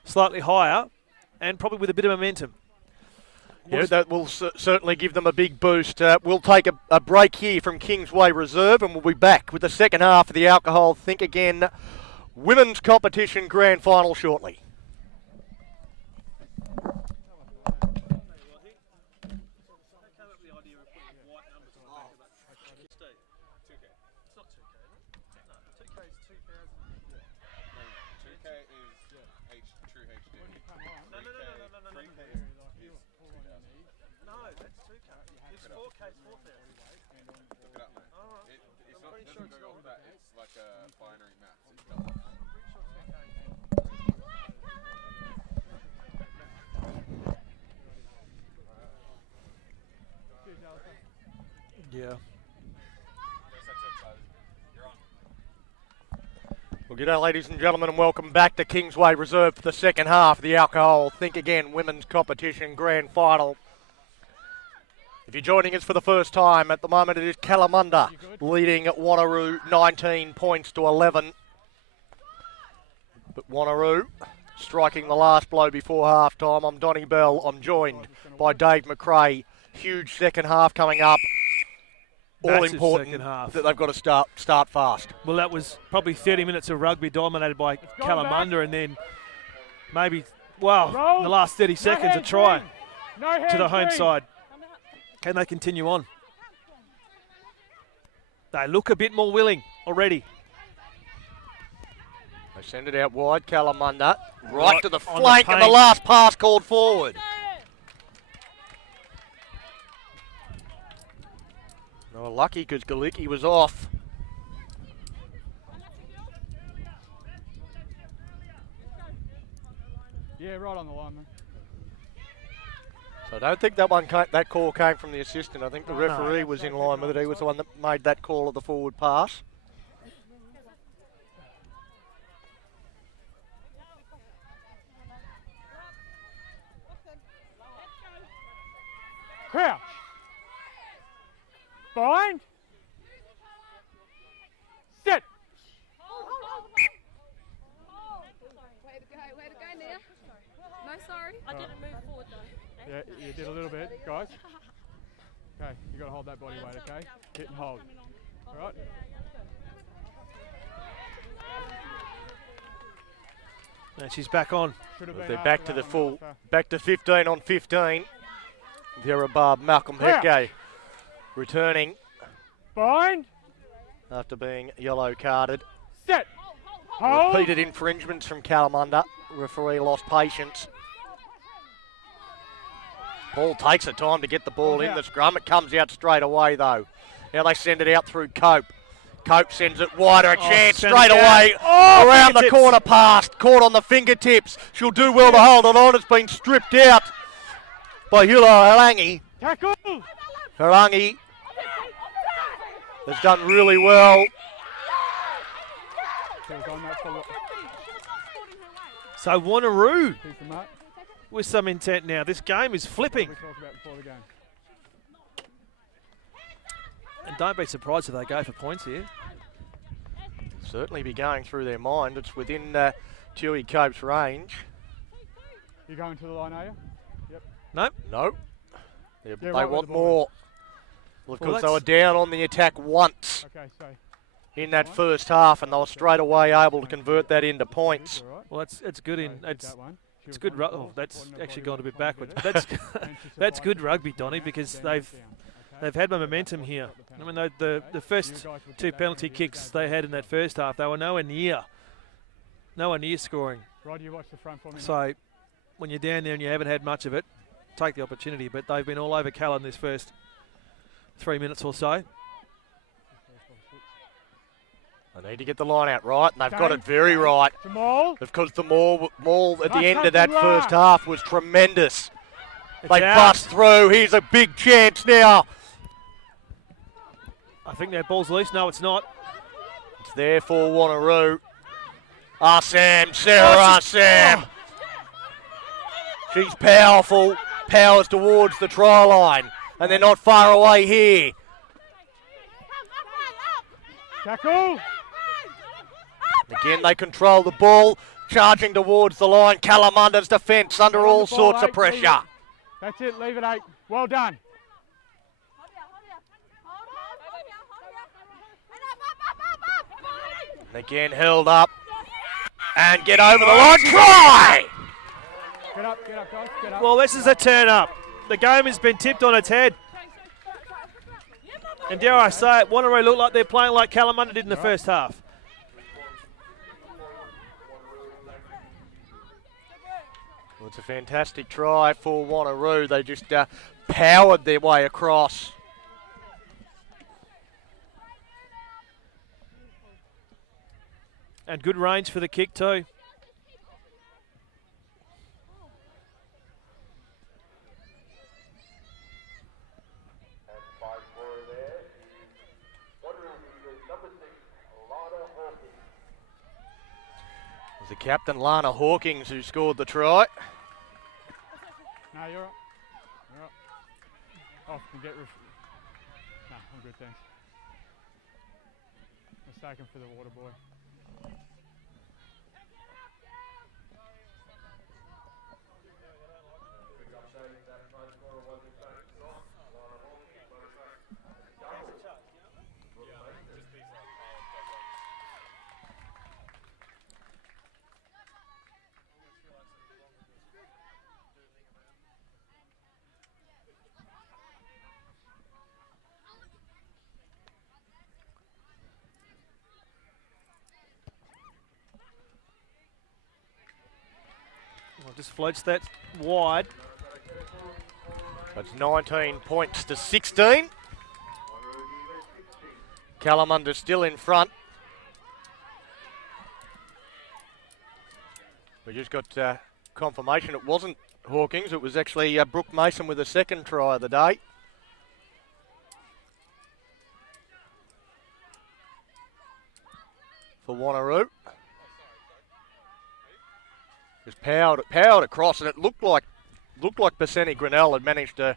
slightly higher and probably with a bit of momentum. Yeah, that will certainly give them a big boost. We'll take a break here from Kingsway Reserve, and we'll be back with the second half of the Alcohol Think Again Women's Competition Grand Final shortly. Look it up, mate. It's not, it doesn't go off that. It's like a binary map. So it doesn't. Yeah. Well, g'day, ladies and gentlemen, and welcome back to Kingsway Reserve for the second half of the Alcohol Think Again Women's Competition Grand Final. If you're joining us for the first time, at the moment it is Kalamunda leading at Wanneroo 19 points to 11. But Wanneroo striking the last blow before half-time. I'm Donnie Bell. I'm joined by Dave McRae. Huge second half coming up. All Massive important second half. that they've got to start fast. Well, that was probably 30 minutes of rugby dominated by Kalamunda, and then maybe, well, in the last 30 seconds, a try to the home side. Can they continue on? They look a bit more willing already. They send it out wide, Kalamunda, right to the on the flank, and the paint. last pass called forward. They were lucky because Galicki was off. Yeah, right on the line, man. So I don't think that call came from the assistant. I think the referee was in line with it. He was the one that made that call of the forward pass. Crouch. Bind. Sit. Way to go, Nia. No, sorry. I didn't move forward though. Yeah, you did a little bit, guys. Okay, you got to hold that body weight, okay? Hit and hold. All right. And she's back on. Should have been They're after back to that the one, full, Arthur. back to 15 on 15. There above Malcolm Crouch. Hepgay returning Bind. after being yellow carded. Set. Hold. Repeated infringements from Kalamunda. Referee lost patience. Paul takes the time to get the ball in the scrum. It comes out straight away though. Now they send it out through Cope. Cope sends it wider, a chance send straight it down. away. Around the fingertips. corner pass, caught on the fingertips. She'll do well to hold it on. It's been stripped out by Hula Harangi. Tackle. Harangi has done really well. She was on that for So Wanneroo piece of mutt. with some intent now. This game is flipping. We talked about before the game. And don't be surprised if they go for points here. Certainly be going through their mind. It's within Tui Cope's range. You going to the line, are you? Yep. Nope. No. Yeah, Yeah, they right with want the ball. more. Well, of Well, course, they were that's- down on the attack once Okay, so. in that first half, and they were straight away able to convert that into points. All right. Well, it's good in So, hit it's that one. She it's was good. on the ball, Oh, that's supporting her actually body gone a weight bit quite backwards. bit. That's And she that's supplied good it rugby, down, Donny, down, because down, they've down, okay? they've had So momentum that's here. what the I penalty mean, is, the okay? first You guys will two get that penalty penalty, kicks go they back. had in that first half, they were nowhere near scoring. Rod, you watch the front for me. So when you're down there and you haven't had much of it, take the opportunity. But they've been all over Cal in this first 3 minutes or so. They need to get the line out right, and they've got Okay. it very right. Jamal. Because the maul at the Nice end cut of that from first Ra. half was tremendous. It's They out. bust through. Here's a big chance now. I think that ball's loose. No, it's not. It's there for Wanneroo. Arsam, Sarah Arsam. She's powerful. Powers towards the try line. And they're not far away here. Tackle. Again, they control the ball. Charging towards the line. Kalamunda's defence under Get on all the ball, sorts of eight, leave it. pressure. That's it. Leave it, 8. Well done. Again, held up. And get over the line. Try! Get up, guys. Get up. Well, this is a turn up. The game has been tipped on its head. And dare I say it, Wanneroo look like they're playing like Kalamunda did in the first half. Well, it's a fantastic try for Wanneroo. They just powered their way across. And good range for the kick too. It was the captain, Lana Hawkins, who scored the try. No, you're up. You're up. Off and get ref. No, I'm good, thanks. Mistaken for the water boy. Well, just floats that wide. It's 19 points to 16. Kalamunda still in front. We just got confirmation it wasn't Hawkins. It was actually Brooke Mason with the second try of the day. For Wanneroo. Just powered across, and it looked like Basseni Grinnell had managed to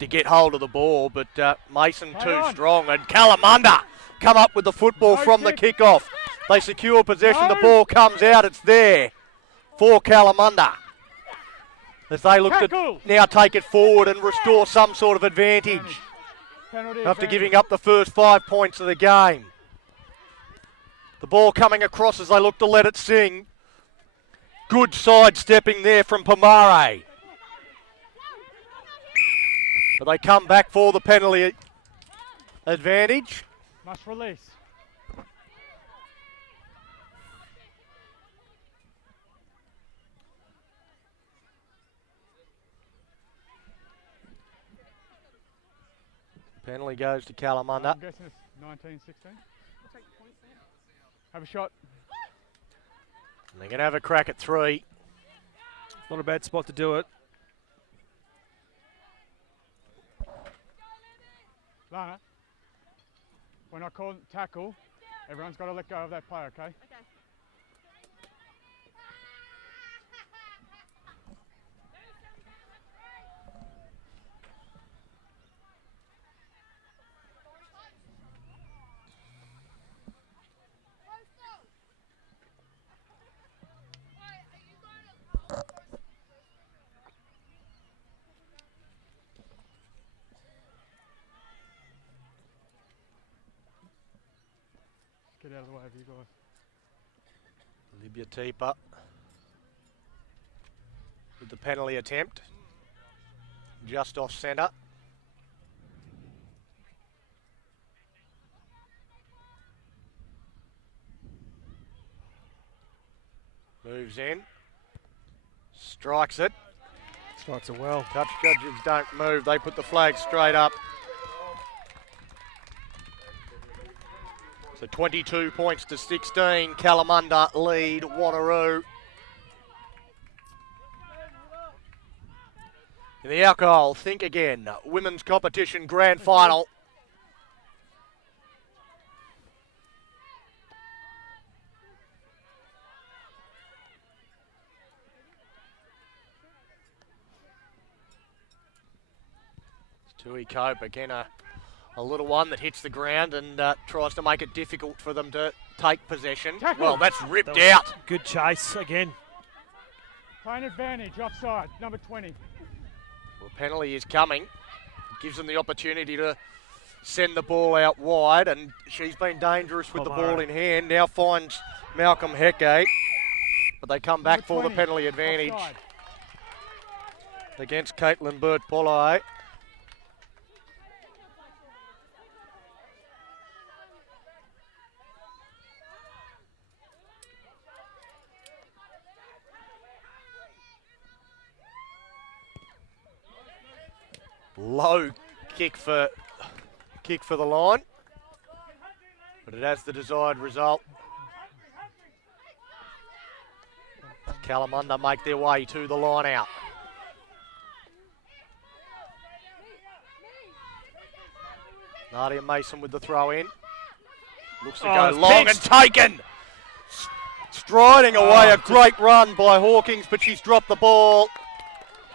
get hold of the ball, but Mason too strong, and Kalamunda come up with the football from the kickoff. They secure possession, the ball comes out, it's there for Kalamunda. As they look to now take it forward and restore some sort of advantage after giving up the first 5 points of the game. The ball coming across as they look to let it sing. Good sidestepping there from Pomare. But they come back for the penalty advantage. Must release. Penalty goes to Kalamunda. I'm guessing it's 19-16. Have a shot. They're going to have a crack at 3. Not a bad spot to do it. Lana, when I call tackle, everyone's got to let go of that player, okay? Okay. Get out of the way of you guys. Libya Teepa with the penalty attempt. Just off centre. Moves in. Strikes it. Strikes it well. Touch judges don't move. They put the flag straight up. So 22 points to 16. Kalamunda lead Wanneroo. In the alcohol, think again. Women's competition grand final. Tui Cope again, a little one that hits the ground and tries to make it difficult for them to take possession. Tackle. Well, that's ripped out. Good chase again. Playing advantage, offside, number 20. Well, penalty is coming. Gives them the opportunity to send the ball out wide, and she's been dangerous with the ball in hand. Now finds Malcolm Hecate, but they come back for the penalty advantage Offside. against Caitlin Burt-Pollai. Low kick for the line, but it has the desired result. Kalamunda make their way to the line out. Nadia Mason with the throw in. Looks to go it's long pinched. and taken. Striding away, a great run by Hawkins, but she's dropped the ball.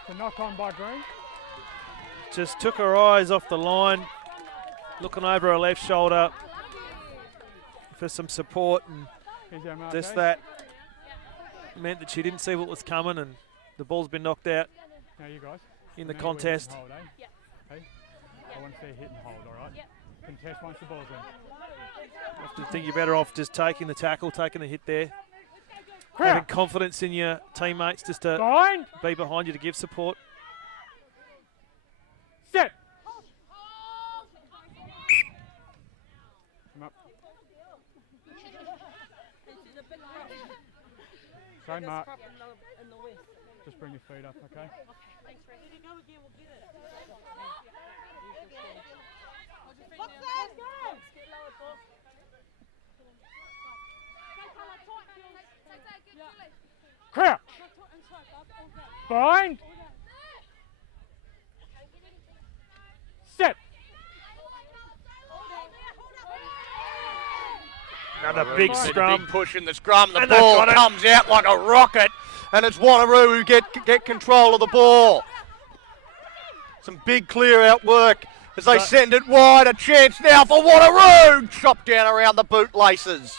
The knock on by Green. Just took her eyes off the line, looking over her left shoulder for some support, and Here's our mark, just eh? that meant that she didn't see what was coming, and the ball's been knocked out Now you guys. in the Remember we hit contest. and hold, eh? Yep. Hey? I want to see a hit and hold, all right? Yep. Contest once the ball's in. I think you're better off just taking the tackle, taking the hit there. Crouch. Having confidence in your teammates just to Bind. be behind you to give support. Set. Come up. Same mark. Just bring your feet up, okay? Crouch. Bind. Set. Another big Made a scrum. big push in the scrum. The And they've ball got it. comes out like a rocket, and it's Wanneroo who get control of the ball. Some big clear out work as they send it wide. A chance now for Wanneroo. Chopped down around the bootlaces.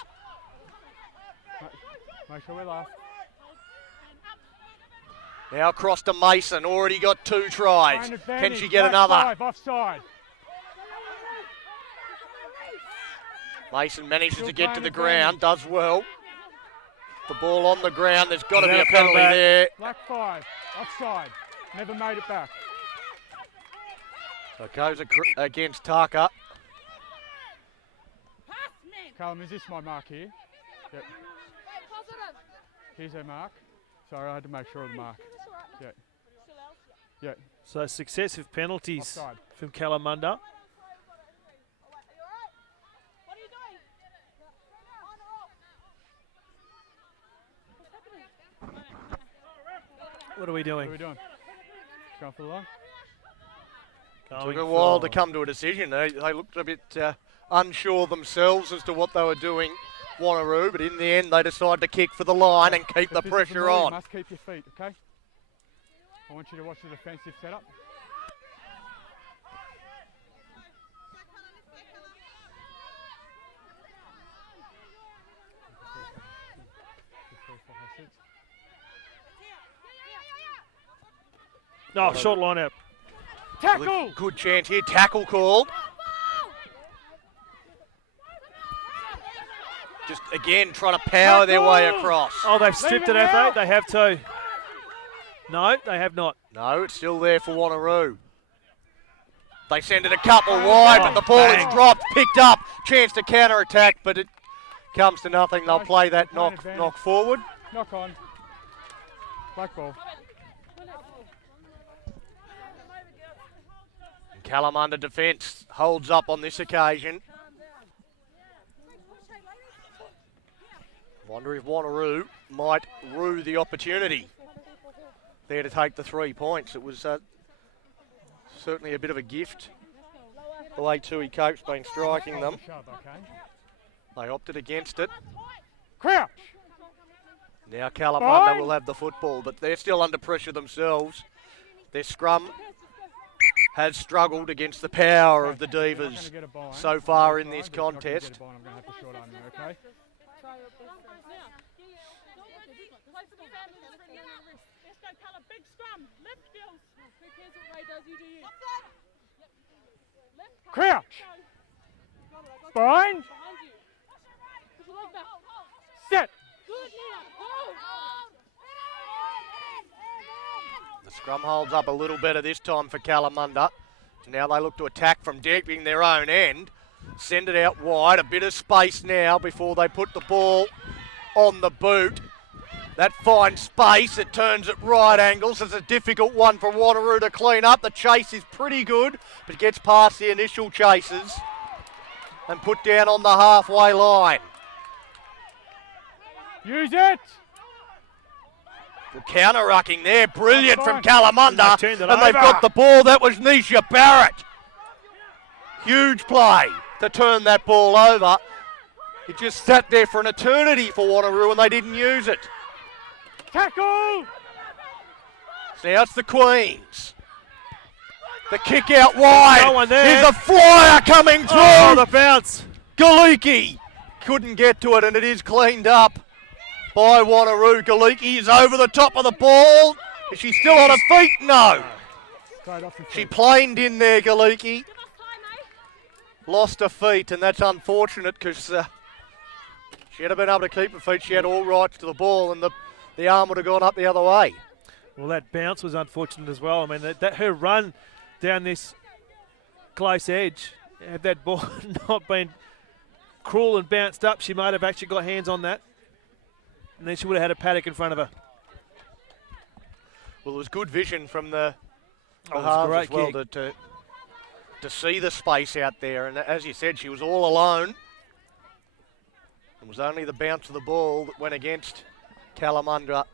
Make sure we're last. Now across to Mason. Already got 2 tries. Line Can advantage, she get black another? 5, offside. Mason manages Still to get to playing the advantage. ground. Does well. The ball on the ground. There's got to be That'll a come penalty back. there. Black 5, offside. Never made it back. So it goes against Taka. Callum, is this my mark here? Yep. Here's her mark. Sorry, I had to make sure of the mark. Yeah. Yeah. So successive penalties Offside. from Kalamunda. What are we What doing? are we doing? Going for the line? Going Took a while to for- come to a decision. They looked a bit unsure themselves as to what they were doing, Wanneroo, but in the end they decided to kick for the line and keep the If this is pressure ball, You on. must keep your feet, okay? I want you to watch the defensive setup. No, short line out. Tackle! Good chance here. Tackle called. Just again trying to power their way across. Oh, they've stripped it it, have now. they? They have to. No, they have not. No, it's still there for Wanneroo. They send it a couple wide, but the ball is bang. dropped, picked up. Chance to counter attack, but it comes to nothing. They'll play that Plain knock advantage. forward. Knock on. Black ball. Kalamunda defence holds up on this occasion. Wonder if Wanneroo might rue the opportunity there to take the 3 points. It was certainly a bit of a gift. The way Tui Cope's been striking them. Shove, okay? They opted against it. Crouch! Now Kalamunda Fine. will have the football, but they're still under pressure themselves. Their scrum has struggled against the power of the You're not gonna Divas get a bind. so far I'm in gonna this try, but you're not gonna contest. get a bind. I'm going to have to short arm you, okay? Let's go, Colour. Big scrum. Lift, girls. Who cares what Ray does? You do you. Left, Crouch! Bind! behind you. Put your leg back. Set! Good, Nina. Hold. The scrum holds up a little better this time for Kalamunda. Now they look to attack from deep in their own end. Send it out wide. A bit of space now before they put the ball on the boot. That finds space, it turns at right angles. It's a difficult one for Wanneroo to clean up. The chase is pretty good, but gets past the initial chases and put down on the halfway line. Use it! The counter-rucking there, brilliant from Kalamunda, And they turned it and they've over. got the ball. That was Nisha Barrett. Huge play to turn that ball over. It just sat there for an eternity for Wanneroo and they didn't use it. Tackle! So now it's the Queens. The kick out wide. No one there. Here's a flyer coming through. Oh, the bounce. Galiki couldn't get to it and it is cleaned up by Wanneroo. Galiki is over the top of the ball. Is she still on her feet? No. Straight off the She feet. planed in there, Galiki. Lost her feet, and that's unfortunate because she had been able to keep her feet. She had all rights to the ball, and the arm would have gone up the other way. Well, that bounce was unfortunate as well. I mean, that her run down this close edge, had that ball not been cruel and bounced up, she might have actually got hands on that. And then she would have had a paddock in front of her. Well, it was good vision from the Oh, it was a halves great as well kick. to see the space out there. And as you said, she was all alone. It was only the bounce of the ball that went against Kalamunda.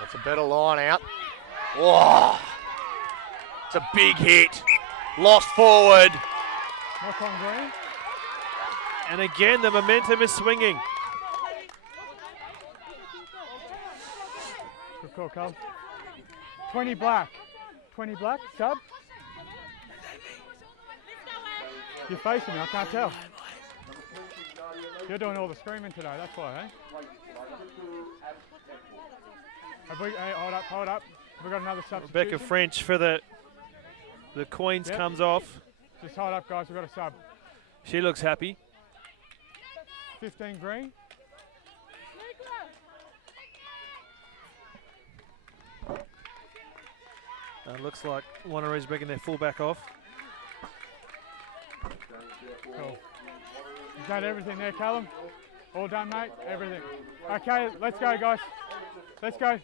That's a better line out. Whoa! It's a big hit. Lost forward. Knock on green. And again, the momentum is swinging. Good call, Carl. 20 black. 20 black, sub. You're facing me, I can't tell. You're doing all the screaming today, that's why, eh? Hey, hold up. Have we got another substitution? Rebecca French for the Queens Yep. comes off. Just hold up, guys, we've got a sub. She looks happy. 15 green. Looks like Wanneroo's bringing their fullback off. Cool. You got everything there, Callum? All done, mate? Everything. Okay, let's go, guys. Let's go.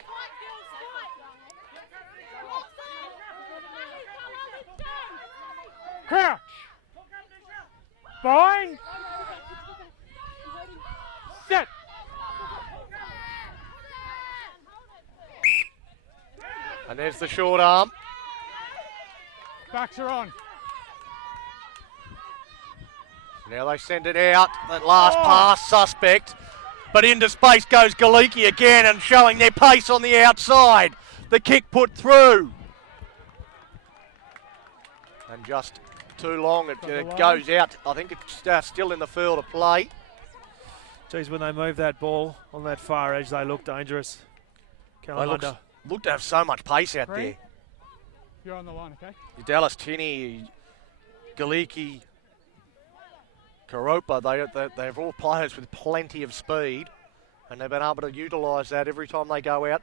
Crouch. Bind. Set. And there's the short arm. Backs are on. Now they send it out. That last pass, suspect. But into space goes Galiki again and showing their pace on the outside. The kick put through. And just too long. It goes out. I think it's still in the field of play. Geez, when they move that ball on that far edge, they look dangerous. They Kalamunda. look to have so much pace out Green. there. You're on the line, okay? Dallas Tinney, Galiki, Karopa, they're all players with plenty of speed, and they've been able to utilise that every time they go out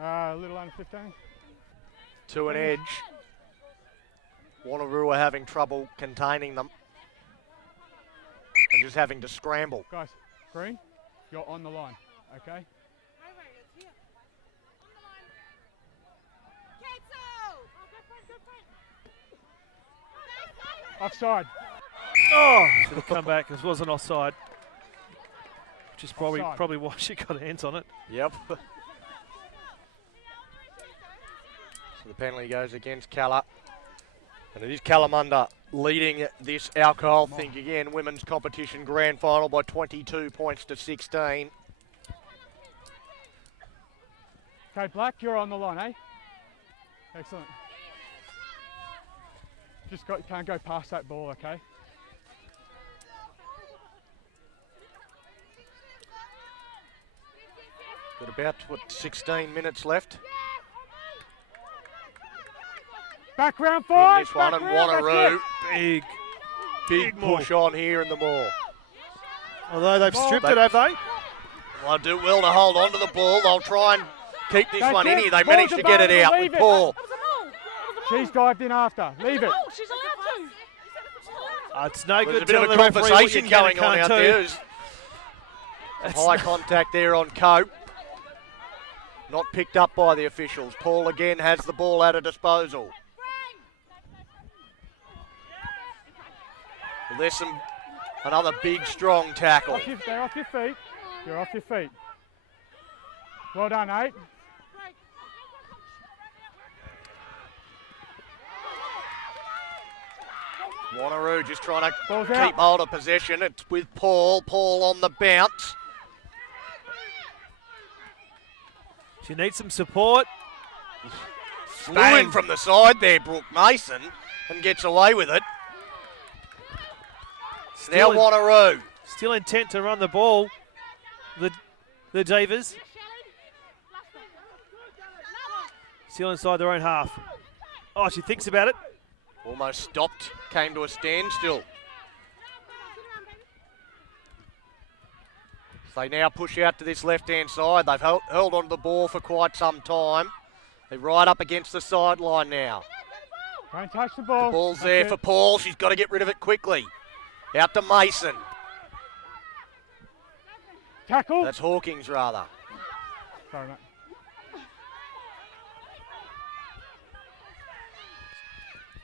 A little under 15. to an edge. Wanneroo are having trouble containing them and just having to scramble. Guys, green, you're on the line, okay? Offside. Oh, should have come back. This wasn't offside. Which is probably Offside. why she got hands on it. Yep. So the penalty goes against Kala. And it is Kalamunda leading this alcohol think again, women's competition grand final by 22 points to 16. Okay, Black, you're on the line, eh? Excellent. Can't go past that ball, okay? Got about 16 minutes left Back round in five. this one, back and round, that's Wanneroo, it. big push on here in the maul. Although they've Ball. stripped it, have they? They'll do well to hold on to the ball. They'll try and keep this That's one in it. here. They Ball's managed to get it available. out with Leave it. Paul. That was a maul. She's dived in after. Leave it. Oh, she's allowed to. It's no There's good a bit of a telling the referee what you conversation can going and on can't out do. there. There's high contact there on Cope. Not picked up by the officials. Paul again has the ball at a disposal. Well, there's another big, strong tackle. They're off your feet. You're off your feet. Well done, 8. Wanneroo just trying to Ball's keep out. hold of possession. It's with Paul. Paul on the bounce. She needs some support. Flew in from the side there, Brooke Mason, and gets away with it. Now Wanneroo. Still intent to run the ball. The Divas. Still inside their own half. Oh, she thinks about it. Almost stopped, came to a standstill. They now push out to this left-hand side. They've held on to the ball for quite some time. They're right up against the sideline now. Don't touch the ball. The ball's there for Paul. She's got to get rid of it quickly. Out to Mason. Tackle. That's Hawkins, rather. Sorry, mate.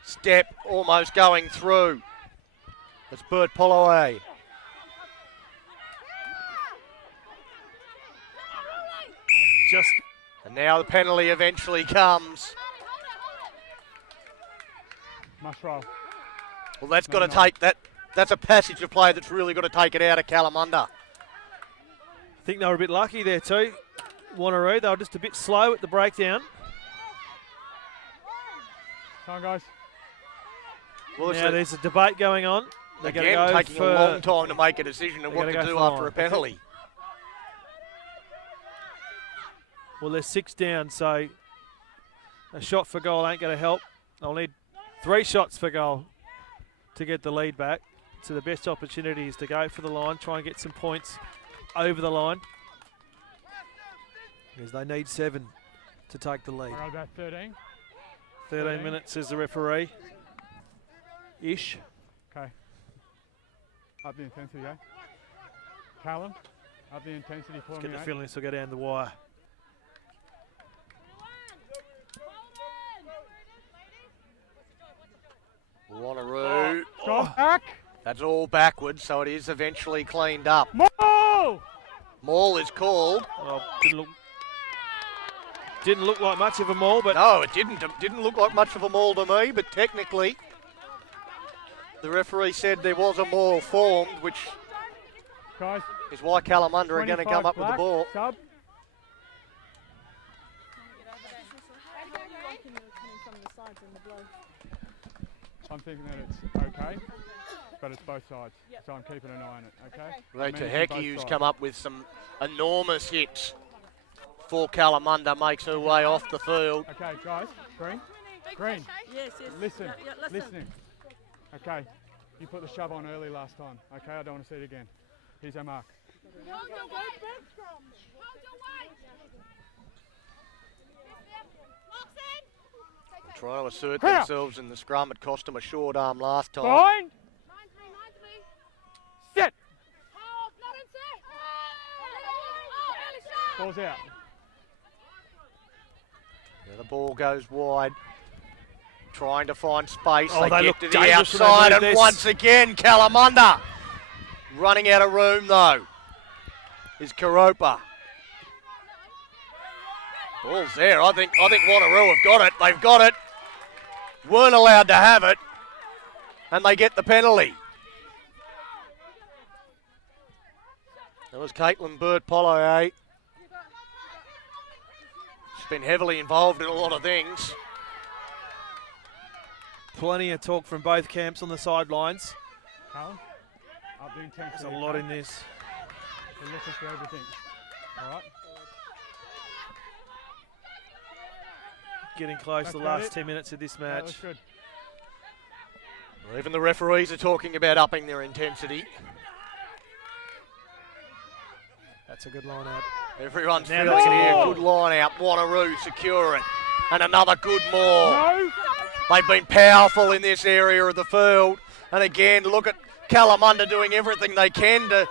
Step almost going through. That's Bert Polloway. And now the penalty eventually comes. Must roll. Well, that's got to take that. That's a passage of play that's really got to take it out of Kalamunda. I think they were a bit lucky there too. Wanneroo, they were just a bit slow at the breakdown. Come on, guys. Well, Now there's a debate going on. They're going to go taking for a long time to make a decision on what to do after a penalty. Well, they're 6 down, so a shot for goal ain't going to help. They'll need 3 shots for goal to get the lead back. So the best opportunity is to go for the line, try and get some points over the line. Because they need 7 to take the lead. We're about 13. 13 minutes as the referee. Ish. Okay. Up the intensity, eh? Callum, up the intensity for me, Get the eh? feeling this will go down the wire. Wanneroo. Stop back. That's all backwards, so it is eventually cleaned up. Maul! Maul is called. Oh, didn't look like much of a maul, but No, it didn't. It didn't look like much of a maul to me, but technically, the referee said there was a maul formed, which Guys, is why Kalamunda are going to come up with the black, ball. Sub. I'm thinking that it's okay, but it's both sides, so I'm keeping an eye on it, okay? Rachel Managing both Heckey's sides. come up with some enormous hits for Kalamunda, makes her way off the field. Okay, guys, Green. Green, Yes, yes. listen, Yeah, listen. listening. Okay, you put the shove on early last time, okay? I don't want to see it again. Here's our mark. Hold your weight, Ben. Hold your weight. Trying to assert Clear. themselves in the scrum. It cost them a short arm last time. Fine. Set. Hold, not in set. Ball's out. Yeah, the ball goes wide. Trying to find space. Oh, they they look get to the dangerous when they outside, move and this. once again, Kalamunda running out of room though. Is Karopa. Ball's there. I think Wanneroo have got it. They've got it. Weren't allowed to have it, and they get the penalty. That was Caitlin Bird-Polloway. She's been heavily involved in a lot of things. plenty of talk from both camps on the sidelines. Callum, up the intensity. There's a lot in this. We're looking for everything. All right. Getting close to the That's about last it. 10 minutes of this That match. was good. Well, even the referees are talking about upping their intensity. That's a good line out. Everyone's Now feeling that's it a here. maul. Good line out. Wanneroo secure it. And another good maul. No. They've been powerful in this area of the field. And again, look at Kalamunda doing everything they can to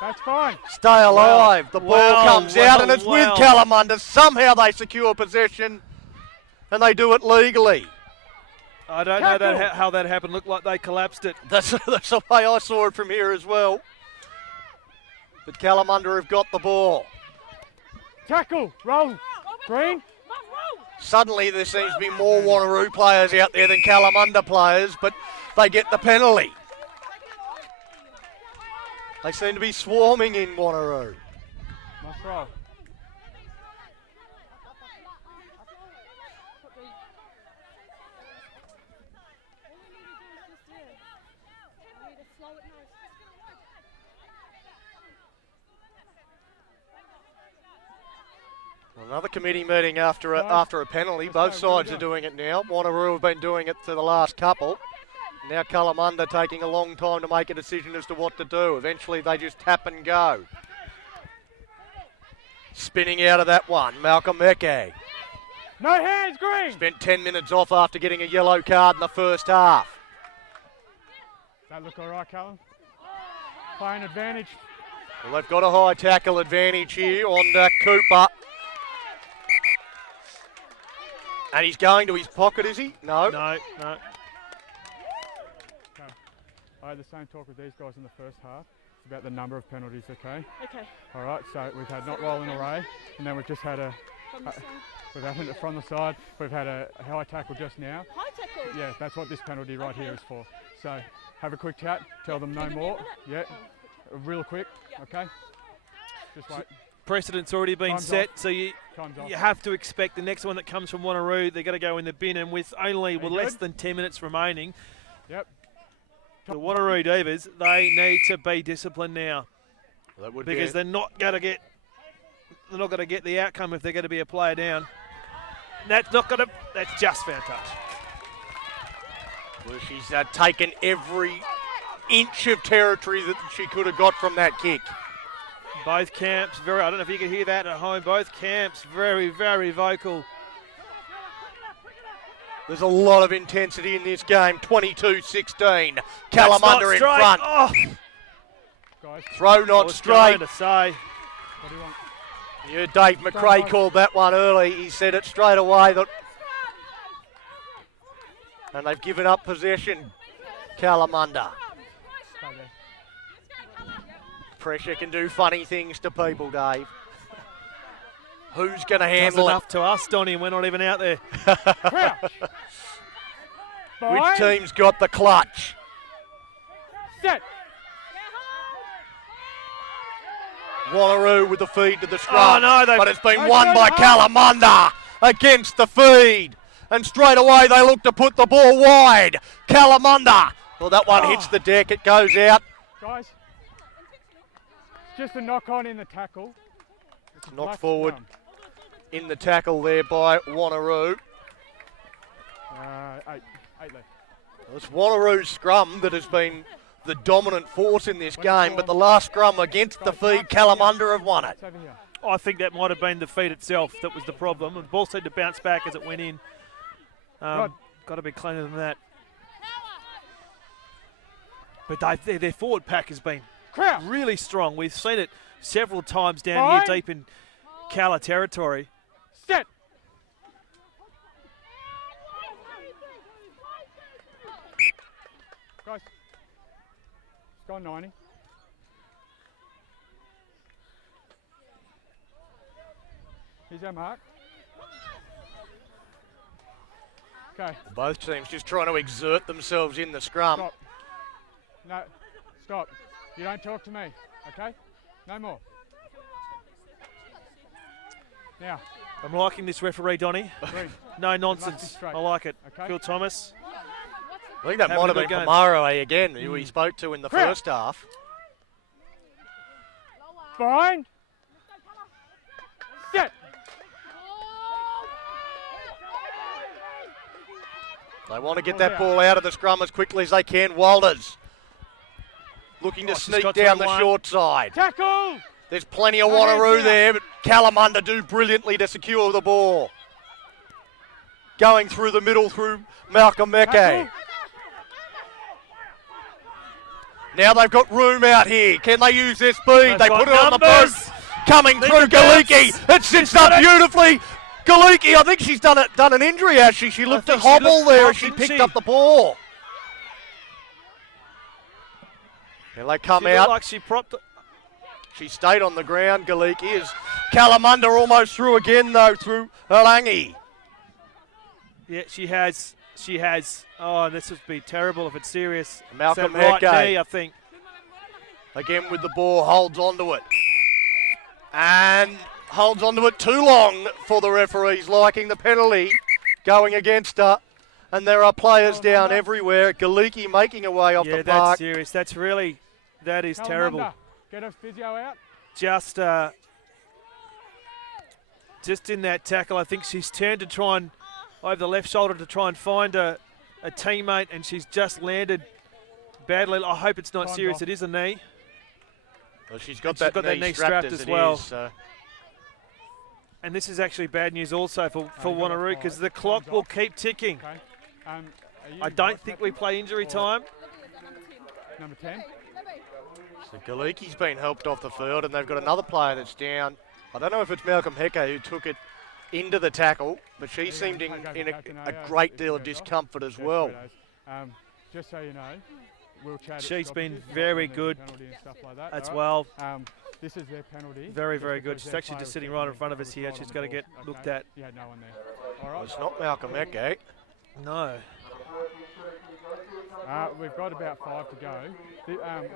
That's fine. stay alive. The ball Wow, comes out and it's with wow. Kalamunda. Somehow they secure possession and they do it legally. I don't know Tackle. how that happened. Looked like they collapsed it. That's the way I saw it from here as well. But Kalamunda have got the ball. Tackle. Roll. Green. Suddenly there seems to be more Wanneroo players out there than Kalamunda players, but they get the penalty. They seem to be swarming in Wanneroo. Must roll. Another committee meeting after a penalty. Both sides are doing it now. Wanneroo have been doing it for the last couple. Now Kalamunda taking a long time to make a decision as to what to do. Eventually they just tap and go. Spinning out of that one, Malcolm Eke. No hands, Green. Spent 10 minutes off after getting a yellow card in the first half. That look all right, Callum? Playing advantage. Well, they've got a high tackle advantage here on Cooper. And he's going to his pocket, is he? No. No. Okay. I had the same talk with these guys in the first half. It's about the number of penalties, okay? Okay. All right, so we've had not rolling away, and then we've just had we've had it from the side. We've had a high tackle just now. High tackle. Yeah, that's what this penalty right here is for. So have a quick chat, tell them no more. Yeah, real quick, okay? Just wait. Precedent's already been Time's set, off. so you Time's off. have to expect the next one that comes from Wanneroo, they're going to go in the bin, and with only Are you less good? than 10 minutes remaining, Yep. the Wanneroo Divas, they need to be disciplined now That would because they're not going to get the outcome if they're going to be a player down. That's just fantastic. Well, she's taken every inch of territory that she could have got from that kick. Both camps, I don't know if you can hear that at home, both camps very, very vocal. There's a lot of intensity in this game. 22-16. That's Kalamunda not in straight. front. Oh, Guys, Throw I not was straight. trying to say. what do you want? You heard Dave McRae called that one early. He said it straight away. And they've given up possession. Kalamunda. Stay there. Pressure can do funny things to people, Dave. Who's going to Does handle it? enough to us, Donny, and we're not even out there. Crouch. Which Fine. team's got the clutch? Set. Wanneroo with the feed to the scrum. Oh, no, but it's been They won don't by have- Kalamunda against the feed. And straight away they look to put the ball wide. Kalamunda. Well, that one hits the deck. It goes out. Guys, it's just a knock on in the tackle. It's a Knocked black forward scrum. in the tackle there by Wanneroo. Eight left. It's Wanneroo's scrum that has been the dominant force in this game, but the last scrum against the feed, Kalamunda have won it. It's over here. I think that might have been the feed itself that was the problem. The ball seemed to bounce back as it went in. Got to be cleaner than that. But their forward pack has been Crouch. really strong. We've seen it several times down Fine. here deep in Kala territory. Set. Guys, it's gone 90. Here's our mark. Okay, Both teams just trying to exert themselves in the scrum. stop. No, stop. You don't talk to me, okay? No more. Now, I'm liking this referee, Donny. Green. No be nonsense. straight. I like it. Okay. Phil Thomas. I think that Having might a have been good game. Pomaroe again, who he spoke to in the Crouch. first half. Fine. Set. They want to get that ball out of the scrum as quickly as they can. Walters looking to Oh, she's sneak got down through the one. short side. Tackle. There's plenty of Wanneroo there, but Kalamunda do brilliantly to secure the ball. Going through the middle through Malcolm Meke. Now they've got room out here. Can they use their speed? They put it on the post. Coming through Galiki. It sits up beautifully. Galiki, I think she's done an injury, has she? She looked at hobble there as she picked up the ball. And they come out. Like she propped. She stayed on the ground, Galiki, as Kalamunda almost through again, though, through Halangi. Yeah, she has. She has. Oh, this would be terrible if it's serious. Malcolm right Heke. knee, I think. Again with the ball, holds onto it. And holds onto it too long for the referees, liking the penalty going against her. And there are players down everywhere. Galiki making her way off the park. Yeah, that's serious. That's really, that is terrible. Get a physio out. Just in that tackle, I think she's turned to try and, over the left shoulder to try and find a teammate, and she's just landed badly. I hope it's not serious. It is a knee. Well, she's got that knee strapped as well. And this is actually bad news also for Wanneroo, because the clock will keep ticking. Okay. I don't think we play injury time. Number 10. So Galiki's been helped off the field, and they've got another player that's down. I don't know if it's Malcolm Heke who took it into the tackle, but she seemed in a great deal of discomfort as well. Just so you know, we'll chat. She's been very good as well. This is their penalty. Very, very good. She's actually just sitting right in front of us here. She's got to get looked at. You had no one there. All right. Well, it's not Malcolm Heke. No. We've got about 5 to go.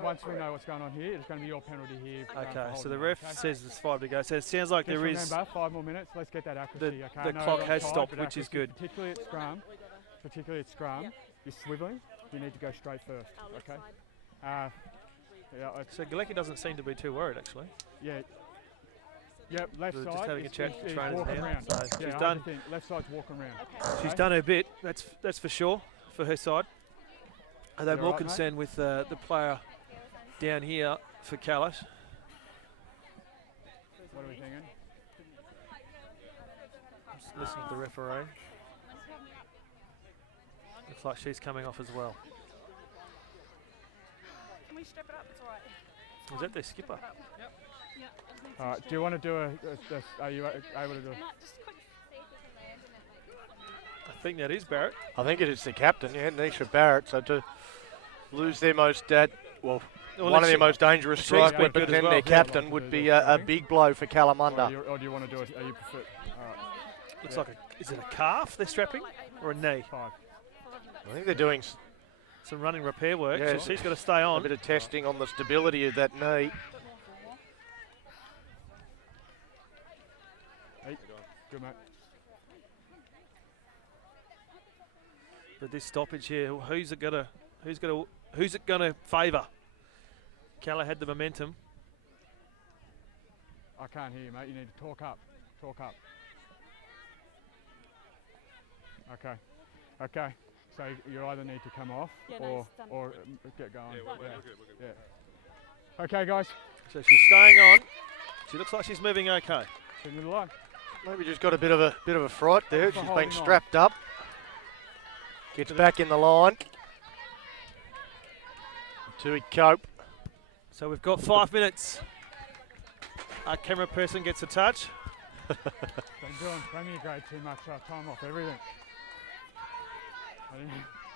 Once we know what's going on here, it's going to be your penalty here. Okay, so the ref says there's 5 to go. So it sounds like there is. Remember, 5 more minutes. Let's get that accuracy. The clock has stopped, which is good. Particularly at scrum, you're swiveling. You need to go straight first. Okay. So Galecki doesn't seem to be too worried, actually. Yeah. Yep, left side. Just having a chat to trainers walking now. around. So she's done. Left side's walking around. Okay. She's done her bit. That's for sure for her side. Are they more concerned with the player down here for Callis? What are we thinking? Just listen to the referee. Looks like she's coming off as well. Can we step it up? It's all right. Is that their skipper? Yep. All right, do you want to do are you able to do it? I think that is Barrett. I think it is the captain, yeah, Nisha Barrett. So to lose their most, one of their most dangerous strike weapons and their captain would be a big blow for Kalamunda. Or do you want to do it? Are you prefer? Looks like is it a calf they're strapping or a knee? 5. I think they're doing some running repair work. Yeah, so she's got to stay on. A bit of testing on the stability of that knee. Hey, good mate. But this stoppage here, who's it gonna favour? Calla had the momentum. I can't hear you, mate. You need to talk up. Talk up. Okay. So you either need to come off or get going. Yeah, we're good. Yeah. Okay, guys. So she's staying on. She looks like she's moving okay. Send me the line. Maybe just got a bit of a fright there. She's been strapped up. Gets back in the line. Tui Cope. So we've got 5 minutes. Our camera person gets a touch. Been doing Premier grade too much time off everything.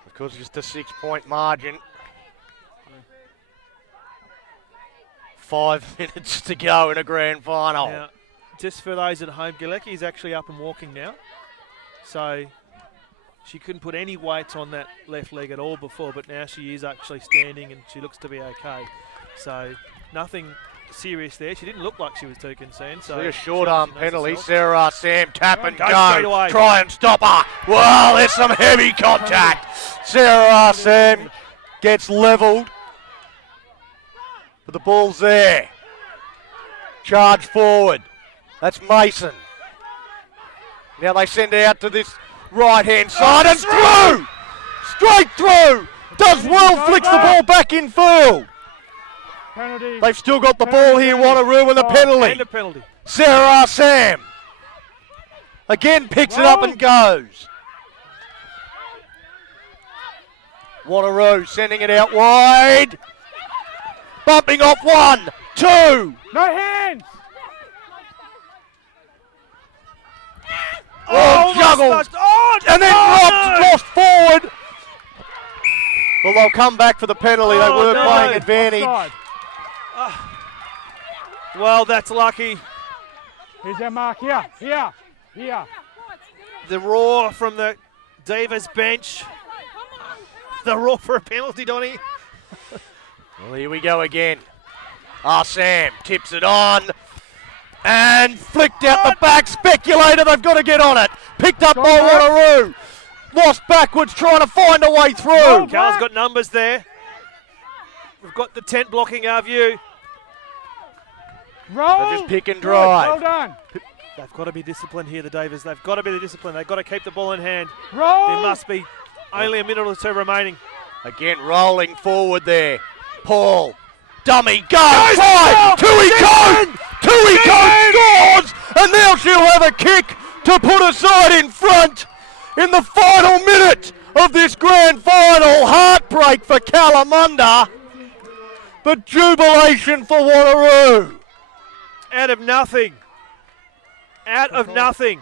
Of course, just a 6-point margin. 5 minutes to go in a grand final. Now, just for those at home, Galecki's actually up and walking now. So she couldn't put any weight on that left leg at all before, but now she is actually standing and she looks to be okay. So nothing serious there. She didn't look like she was too concerned. So a short arm penalty. Sarah Sam tap and go. Away. Try and stop her. Well, there's some heavy contact. Sarah Sam gets levelled. But the ball's there. Charge forward. That's Mason. Now they send out to this right-hand side and through! Straight through! Does well, flicks the ball back in field. Penalty. They've still got the ball here, Wanneroo, and the penalty. And a penalty. Sarah Sam again picks it up and goes. Wanneroo sending it out wide. Bumping off 1, 2. No hands. Oh, juggled. And then lost forward. Well, they'll come back for the penalty. They were playing advantage. Offside. Well, that's lucky. Here's our mark. Here. The roar from the Divas bench. The roar for a penalty, Donny. Well, here we go again. Sam tips it on. And flicked out the back. Speculator, they've got to get on it. Picked up by Wanneroo. Lost backwards, trying to find a way through. Carl's got numbers there. We've got the tent blocking our view. Roll. They just pick and drive. Well done. They've got to be disciplined here, the Divas. They've got to be the discipline. They've got to keep the ball in hand. Roll. There must be only a minute or two remaining. Again, rolling forward there. Paul. Dummy. Go. 5. Tui Coates. Tui Coates scores. And now she'll have a kick to put her side in front in the final minute of this grand final. Heartbreak for Kalamunda, but jubilation for Wanneroo. Out of nothing. Out of nothing.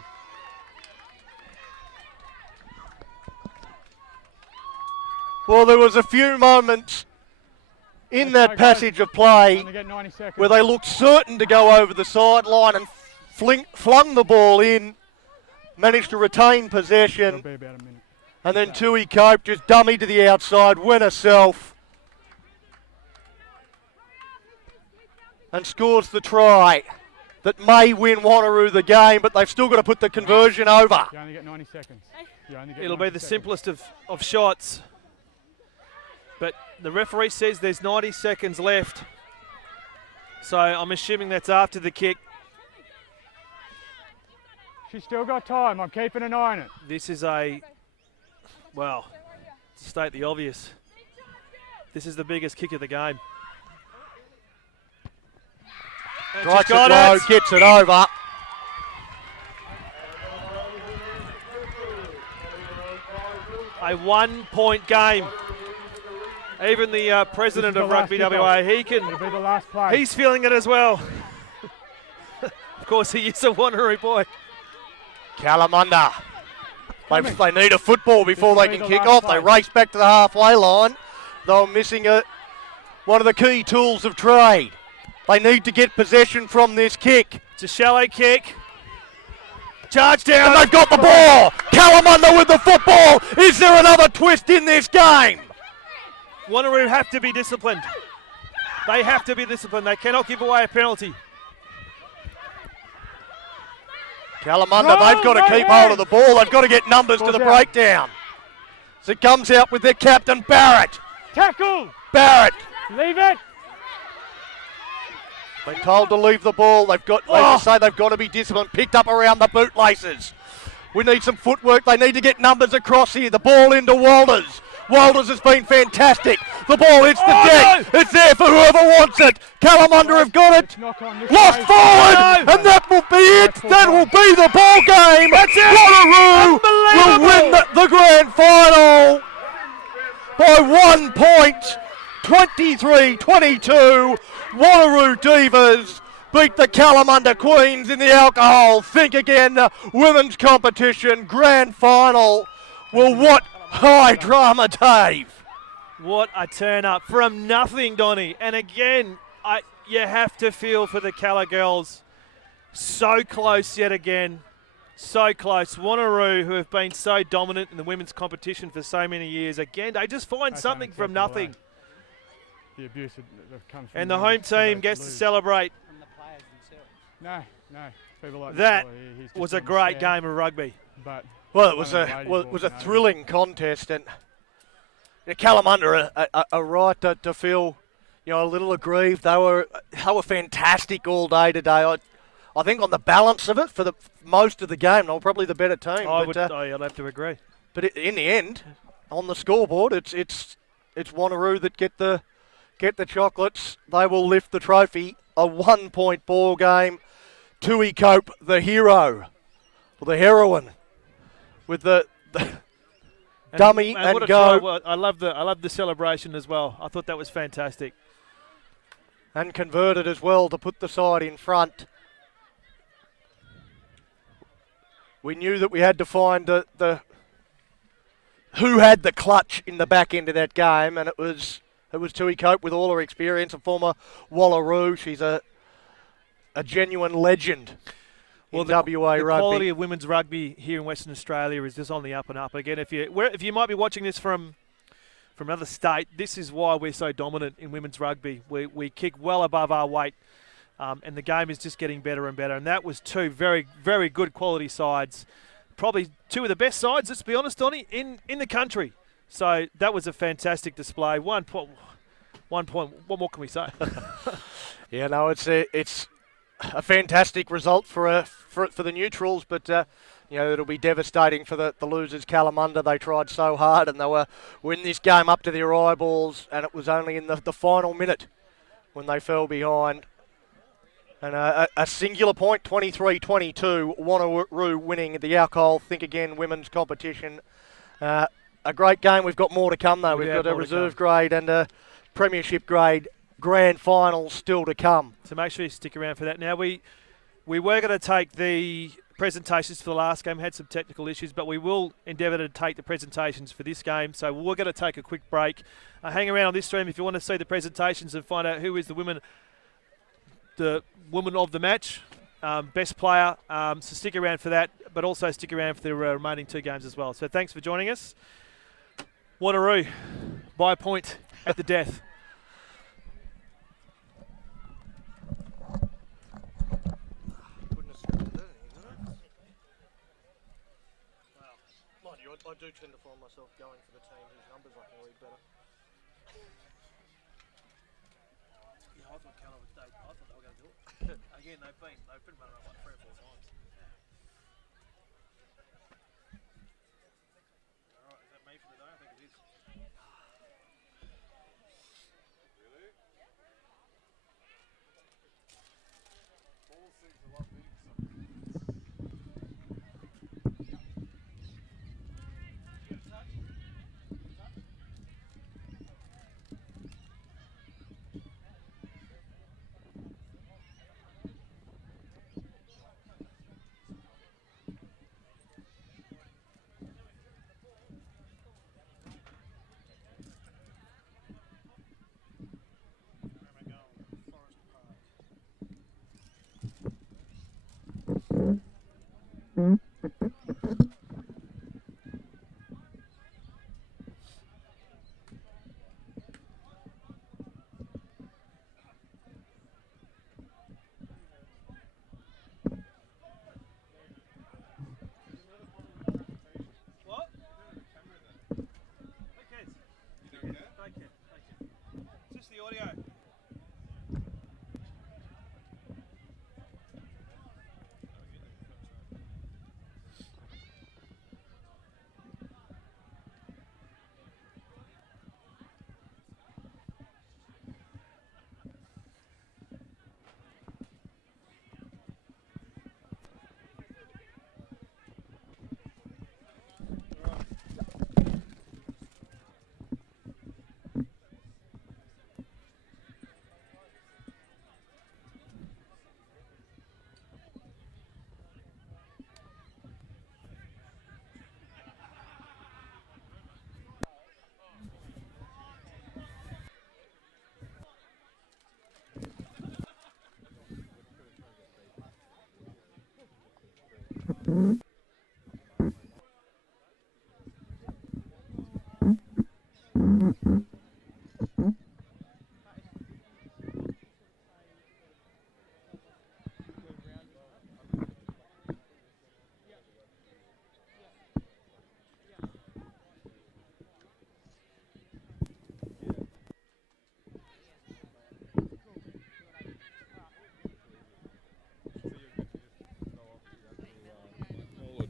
Well, there was a few moments in that passage of play Only get 90 seconds. where they looked certain to go over the sideline and flung the ball in, managed to retain It'll possession, be about a minute. and then Tui Cope just dummy to the outside, went herself, and scores the try that may win Wanneroo the game, but they've still got to put the conversion over. You only get 90 seconds. It'll be the simplest of shots. But the referee says there's 90 seconds left. So I'm assuming that's after the kick. She's still got time. I'm keeping an eye on it. This is to state the obvious, this is the biggest kick of the game. And she's Strikes got it low, it. gets it over. A 1 point game. Even the president This of is the Rugby last WA, It'll be the last play. he's feeling it as well. Of course, he is a Wanneroo boy. Kalamunda. They need a football before This they will be can the kick last off. They play. race back to the halfway line. They're missing one of the key tools of trade. They need to get possession from this kick. It's a shallow kick. Charge down. And they've got the ball. Kalamunda with the football. Is there another twist in this game? Wanneroo have to be disciplined. They have to be disciplined. They cannot give away a penalty. Kalamunda, they've got to keep hold of the ball. They've got to get numbers to the Ball's out. breakdown. So it comes out with their captain, Barrett. Tackle. Barrett. Leave it. Been told to leave the ball. They've got to be disciplined. Picked up around the bootlaces. We need some footwork. They need to get numbers across here. The ball into Walters. Walters has been fantastic. The ball hits the deck. No. It's there for whoever wants it. Kalamunda have got it. Knock on this Lost way. forward, and that will be it. That will be the ball game. That's it. Wanneroo will win the grand final by 1 point. 23-22. Wanneroo Divas beat the Kalamunda Kweenz in the alcohol. Think again, women's competition grand final. Well, what high drama, Dave. What a turn up from nothing, Donny. And again, you have to feel for the Cala girls. So close yet again. So close. Wanneroo, who have been so dominant in the women's competition for so many years. Again, they just find That's something from unacceptable, nothing. The abuse that comes from And the them, home so they team gets to lose. celebrate. No. People like That he's just was a on the great stand, game of rugby. But Well, it was one of the ladies it was a walking over. thrilling contest, and Kalamunda are right to feel, a little aggrieved. They were fantastic all day today. I think on the balance of it for most of the game, they were probably the better team. I'd have to agree. But in the end, on the scoreboard, it's Wanneroo that get the get the chocolates. They will lift the trophy. A 1-point ball game. Tui Cope, the hero, or the heroine, with the dummy and what a go. try. I love the celebration as well. I thought that was fantastic. And converted as well to put the side in front. We knew that we had to find the who had the clutch in the back end of that game, and it was Tui Cope with all her experience, a former Wanneroo. She's a genuine legend in WA the rugby. Quality of women's rugby here in Western Australia is just on the up and up. Again, if you might be watching this from another state, this is why we're so dominant in women's rugby. We kick well above our weight, and the game is just getting better and better. And that was two very, very good quality sides. Probably two of the best sides, let's be honest, Donnie, in the country. So that was a fantastic display. 1 point. What more can we say? Yeah, no, it's a fantastic result for the neutrals, but it'll be devastating for the losers. Kalamunda, they tried so hard, and they were winning this game up to their eyeballs, and it was only in the final minute when they fell behind. And a singular point, 23-22, Wanneroo winning the Alcohol Think Again women's competition. A great game. We've got more to come, though. We've got a reserve grade and a Premiership grade grand final still to come. So make sure you stick around for that. Now, we were going to take the presentations for the last game, had some technical issues, but we will endeavour to take the presentations for this game. So we're going to take a quick break. Hang around on this stream if you want to see the presentations and find out who is the woman of the match, best player. So stick around for that, but also stick around for the remaining two games as well. So thanks for joining us. Wanneroo, by a point at the death. I do tend to find myself going for the team whose numbers I can read better. Yeah, I thought they were going to do it. Again, they've been running up like 3 or 4 times. All right, is that me for the day? I think it is. Really? Ball seems a lot big.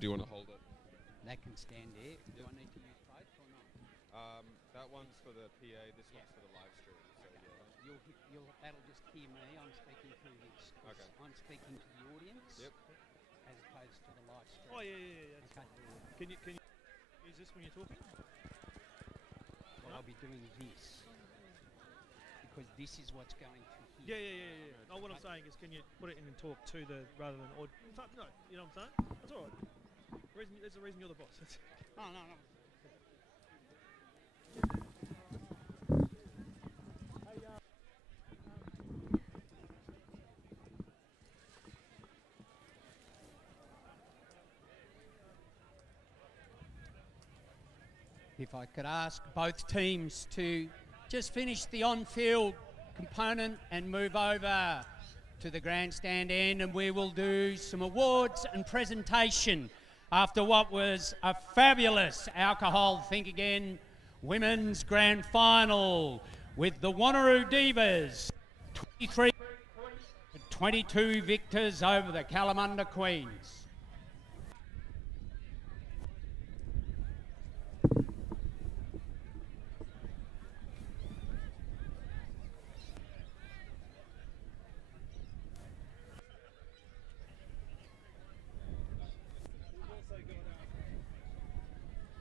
Do you want to hold it? That can stand there. Do I need to use both or not? That one's for the PA, this one's for the live stream. So yeah. that'll just hear me. I'm speaking through this. Okay. I'm speaking to the audience. Yep. As opposed to the live stream. Oh yeah. That's Okay. fine. Can you use this when you're talking? Well, I'll be doing this because this is what's going to hear. Yeah. No, what I'm saying is, can you put it in and talk to the rather than or no? You know what I'm saying? That's all right. There's a reason you're the boss. Oh, no. If I could ask both teams to just finish the on-field component and move over to the grandstand end, and we will do some awards and presentation after what was a fabulous alcohol Think Again women's grand final with the Wanneroo Divas 23-22 victors over the Kalamunda Kweenz.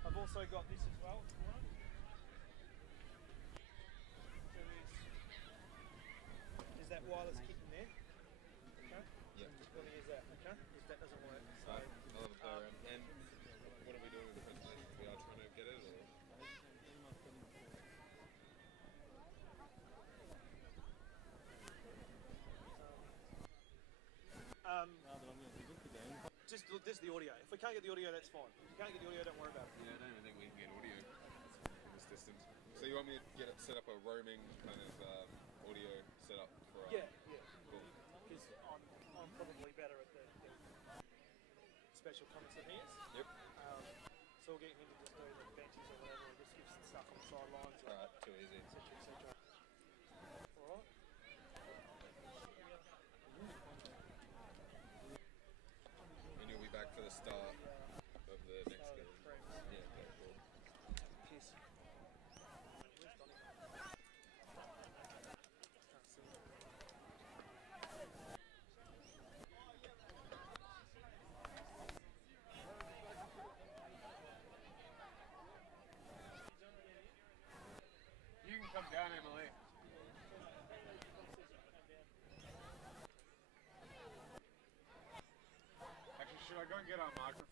I've also got this as well. Is that wireless kicking there? Okay. Yeah. Just want to use that. Okay. If that doesn't work, so I'll have a play around. And what are we doing with the presentation? We are trying to get it, or? just the audio. If we can't get the audio, that's fine. If we can't get the audio, don't worry about it. Yeah, I don't even think we can get audio from this distance. So you want me to set up a roaming kind of audio setup for us? Yeah. Cool. Because I'm probably better at the special comments than he is. Yep. So we'll get him to just do the benches or whatever, or just give some stuff on the sidelines. Alright, too easy. Etc. Alright. And you'll be back for the start of the next game. Yeah, okay, cool. Cheers. You can come down, Emily. Actually, should I go and get our microphone?